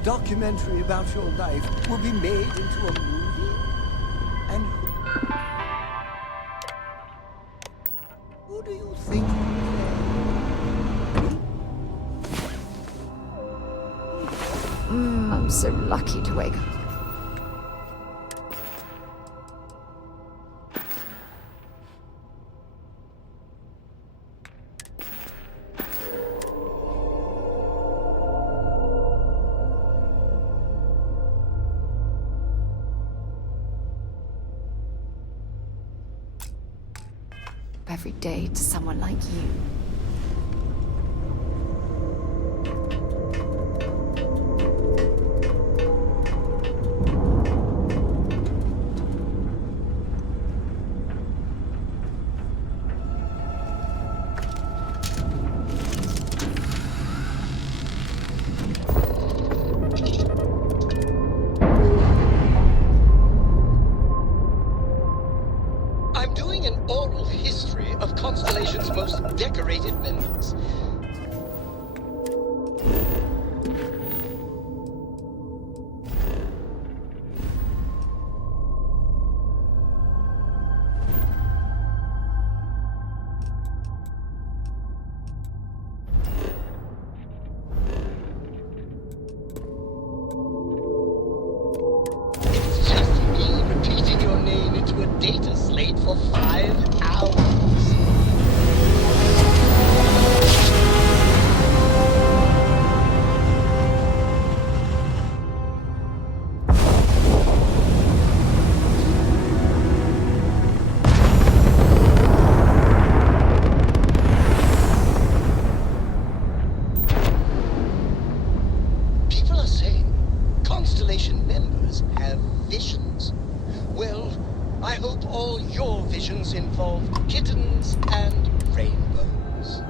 documentary about your life will be made into a movie? And who do you think? I'm so lucky to wake up. Every day to someone like you. I'm doing an oral history of Constellation's most decorated members. It's just me repeating your name into a data slate for 5 hours. People are saying Constellation members have visions. Well, I hope all your visions involve kittens and rainbows.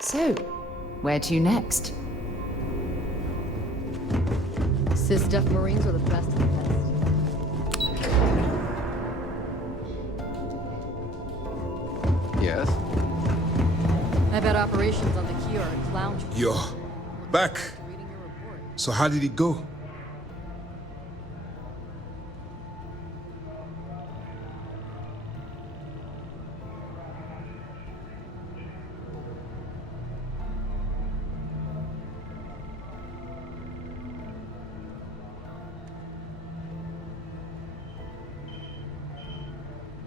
So, where to next? Cis Def Marines are the best of the best. Yes? I bet operations on the key are a clown show. Yo, back. So how did it go?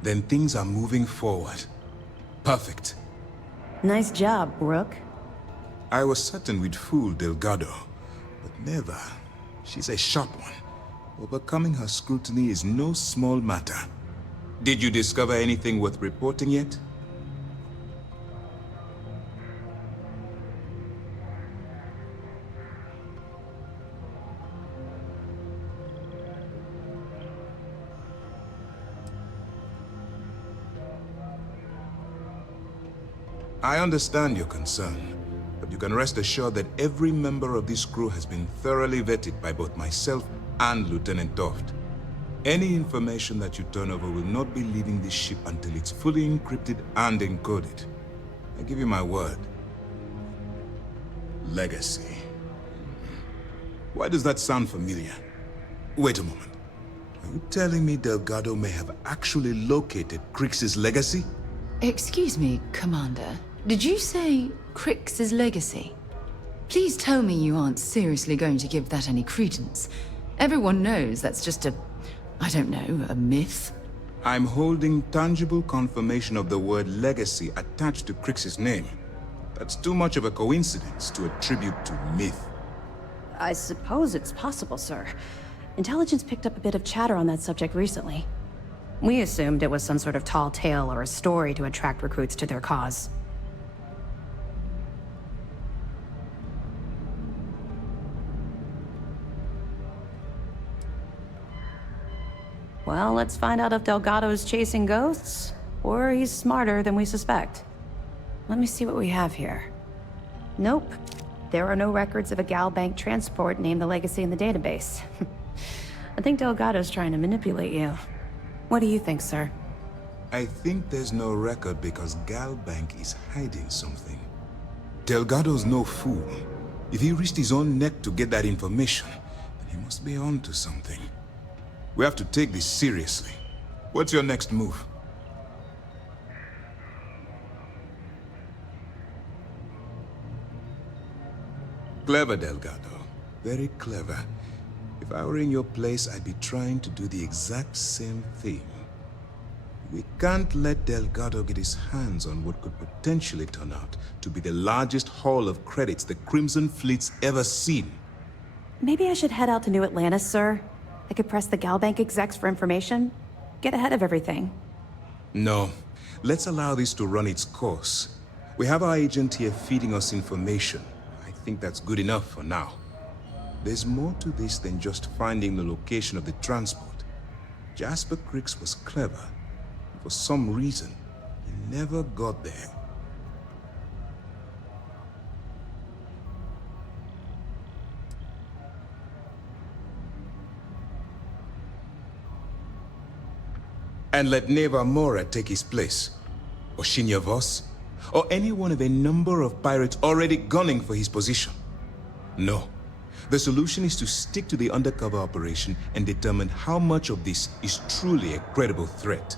Then things are moving forward. Perfect. Nice job, Brooke. I was certain we'd fool Delgado, but never. She's a sharp one. Overcoming her scrutiny is no small matter. Did you discover anything worth reporting yet? I understand your concern, but you can rest assured that every member of this crew has been thoroughly vetted by both myself and Lieutenant Toft. Any information that you turn over will not be leaving this ship until it's fully encrypted and encoded. I give you my word. Legacy. Why does that sound familiar? Wait a moment. Are you telling me Delgado may have actually located Crix's legacy? Excuse me, Commander. Did you say Crix's legacy? Please tell me you aren't seriously going to give that any credence. Everyone knows that's just I don't know, a myth. I'm holding tangible confirmation of the word legacy attached to Crix's name. That's too much of a coincidence to attribute to myth. I suppose it's possible, sir. Intelligence picked up a bit of chatter on that subject recently. We assumed it was some sort of tall tale or a story to attract recruits to their cause. Well, let's find out if Delgado's chasing ghosts, or he's smarter than we suspect. Let me see what we have here. Nope. There are no records of a Gal Bank transport named the Legacy in the database. I think Delgado's trying to manipulate you. What do you think, sir? I think there's no record because Gal Bank is hiding something. Delgado's no fool. If he risked his own neck to get that information, then he must be on to something. We have to take this seriously. What's your next move? Clever, Delgado. Very clever. If I were in your place, I'd be trying to do the exact same thing. We can't let Delgado get his hands on what could potentially turn out to be the largest haul of credits the Crimson Fleet's ever seen. Maybe I should head out to New Atlantis, sir. I could press the Gal Bank execs for information. Get ahead of everything. No. Let's allow this to run its course. We have our agent here feeding us information. I think that's good enough for now. There's more to this than just finding the location of the transport. Jasper Cricks was clever. For some reason, he never got there. And let Neva Mora take his place. Or Shinya Voss. Or any one of a number of pirates already gunning for his position. No. The solution is to stick to the undercover operation and determine how much of this is truly a credible threat.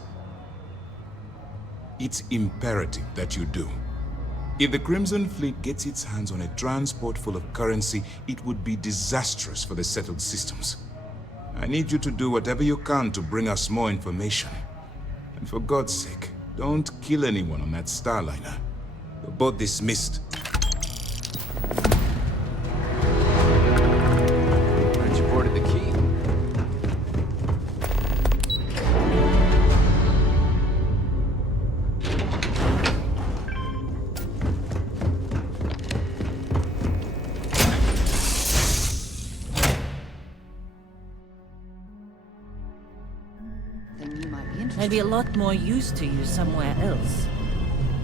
It's imperative that you do. If the Crimson Fleet gets its hands on a transport full of currency, it would be disastrous for the settled systems. I need you to do whatever you can to bring us more information. And for God's sake, don't kill anyone on that Starliner. You're both dismissed. Aren't you boarded the key? I'd be a lot more used to you somewhere else.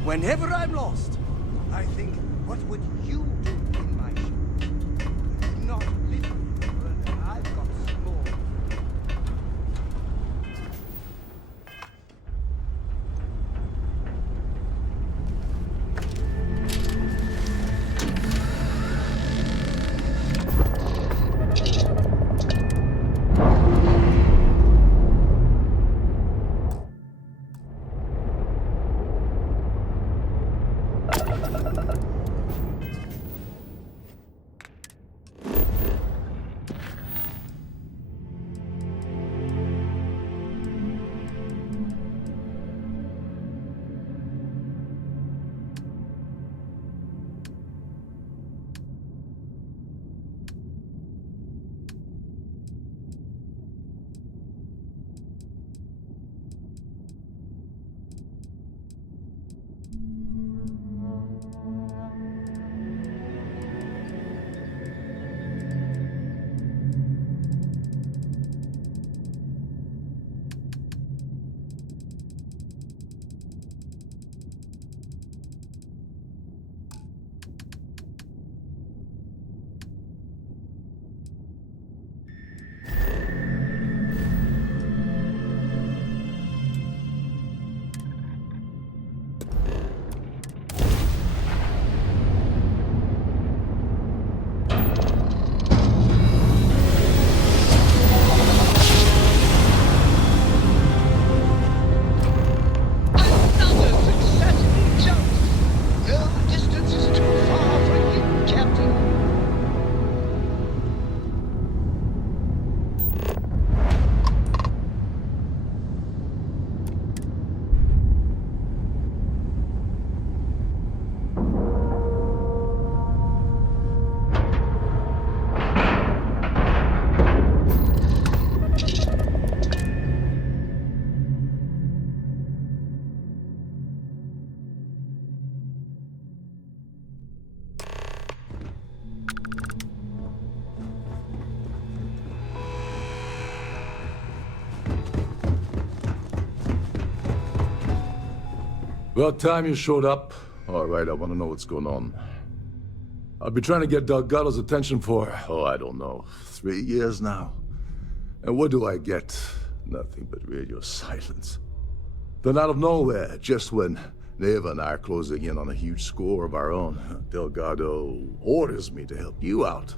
Whenever I'm lost, I think, what would you do in my shoes? You would not live in the world that I've got small. About time you showed up. All right, I want to know what's going on. I've been trying to get Delgado's attention for, I don't know, 3 years now. And what do I get? Nothing but radio silence. Then out of nowhere, just when Neva and I are closing in on a huge score of our own, Delgado orders me to help you out.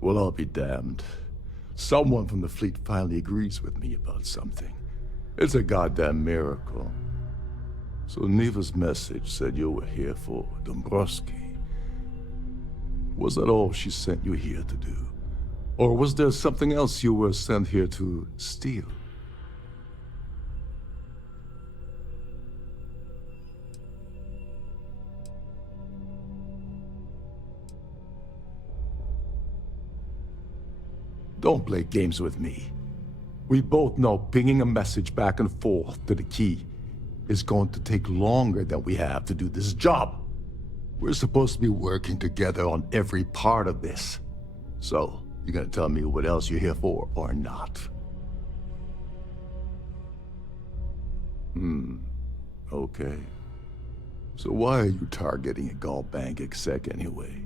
Well, I'll be damned. Someone from the fleet finally agrees with me about something. It's a goddamn miracle. So Neva's message said you were here for Dombrowski. Was that all she sent you here to do? Or was there something else you were sent here to steal? Don't play games with me. We both know pinging a message back and forth to the key is going to take longer than we have to do this job. We're supposed to be working together on every part of this. So, you gonna tell me what else you're here for, or not? Okay. So why are you targeting a Gall Bank exec anyway?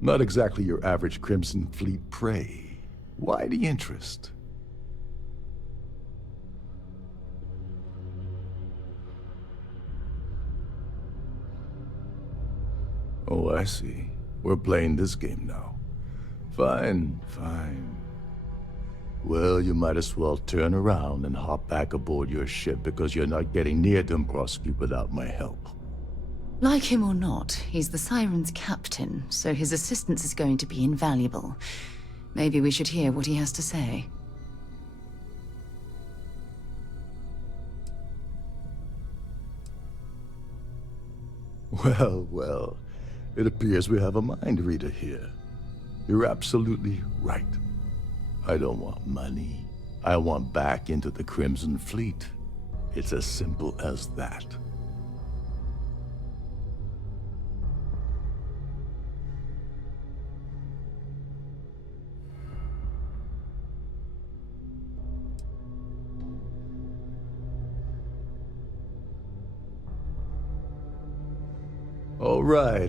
Not exactly your average Crimson Fleet prey. Why the interest? Oh, I see. We're playing this game now. Fine, fine. Well, you might as well turn around and hop back aboard your ship because you're not getting near Dombrowski without my help. Like him or not, he's the Siren's captain, so his assistance is going to be invaluable. Maybe we should hear what he has to say. Well, well. It appears we have a mind reader here. You're absolutely right. I don't want money. I want back into the Crimson Fleet. It's as simple as that.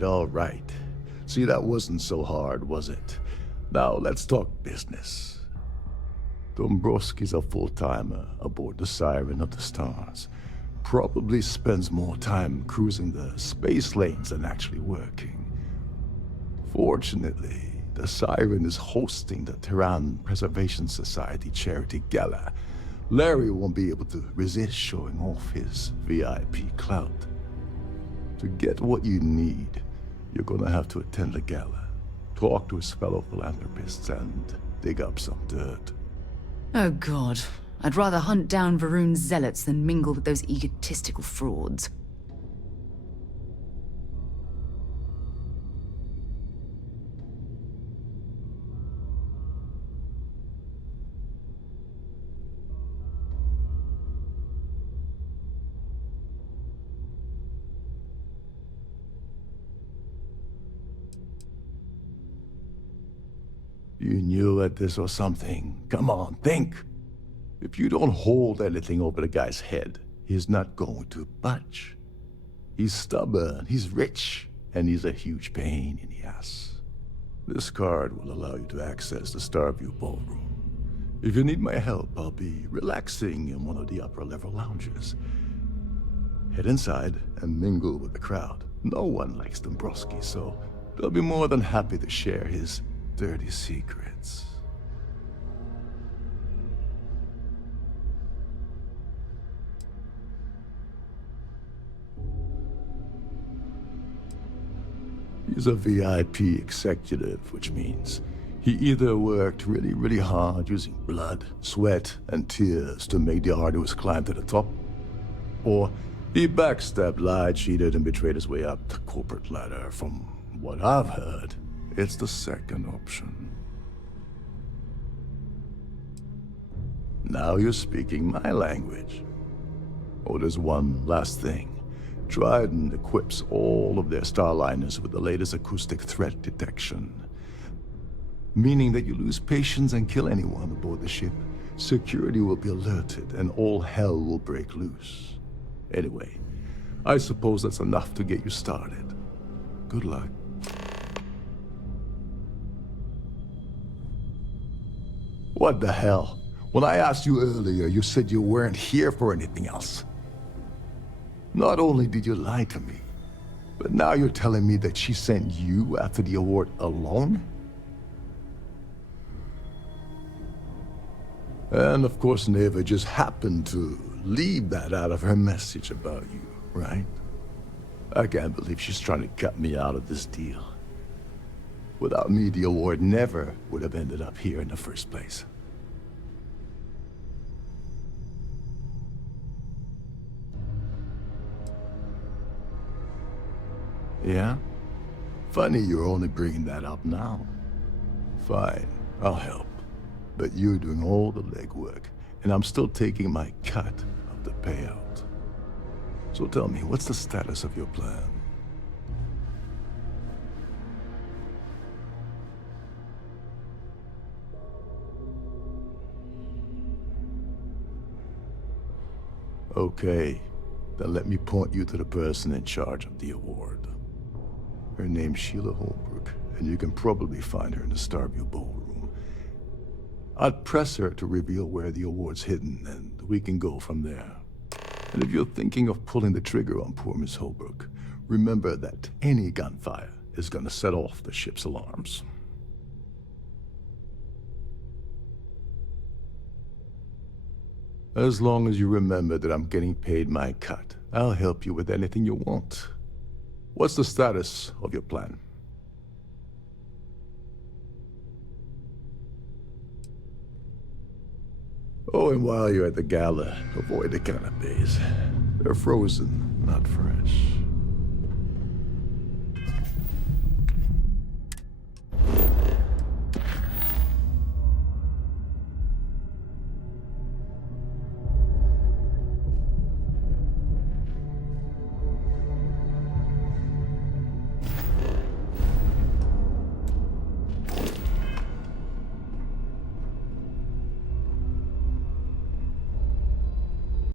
All right. See, that wasn't so hard, was it? Now, let's talk business. Dombrowski's a full-timer aboard the Siren of the Stars. Probably spends more time cruising the space lanes than actually working. Fortunately, the Siren is hosting the Terran Preservation Society charity gala. Larry won't be able to resist showing off his VIP clout. To get what you need, you're gonna have to attend the gala, talk to his fellow philanthropists, and dig up some dirt. Oh god. I'd rather hunt down Varun's zealots than mingle with those egotistical frauds. You knew at this or something. Come on, think. If you don't hold anything over the guy's head, he's not going to budge. He's stubborn, he's rich, and he's a huge pain in the ass. This card will allow you to access the Starfield ballroom. If you need my help, I'll be relaxing in one of the upper-level lounges. Head inside and mingle with the crowd. No one likes Dombrowski, so they'll be more than happy to share his dirty secrets. He's a VIP executive, which means he either worked really, really hard using blood, sweat, and tears to make the arduous climb to the top, or he backstabbed, lied, cheated, and betrayed his way up the corporate ladder. From what I've heard, it's the second option. Now you're speaking my language. Oh, there's one last thing. Trident equips all of their starliners with the latest acoustic threat detection. meaning that you lose patience and kill anyone aboard the ship. Security will be alerted and all hell will break loose. Anyway, I suppose that's enough to get you started. Good luck. What the hell? When I asked you earlier, you said you weren't here for anything else. Not only did you lie to me, but now you're telling me that she sent you after the award alone? And of course, Neva just happened to leave that out of her message about you, right? I can't believe she's trying to cut me out of this deal. Without me, the award never would have ended up here in the first place. Yeah? Funny you're only bringing that up now. Fine, I'll help. But you're doing all the legwork, and I'm still taking my cut of the payout. So tell me, what's the status of your plan? Okay, then let me point you to the person in charge of the award. Her name's Sheila Holbrook, and you can probably find her in the Starfield ballroom. I'd press her to reveal where the award's hidden, and we can go from there. And if you're thinking of pulling the trigger on poor Miss Holbrook, remember that any gunfire is gonna set off the ship's alarms. As long as you remember that I'm getting paid my cut, I'll help you with anything you want. What's the status of your plan? Oh, and while you're at the gala, avoid the canapes. They're frozen, not fresh.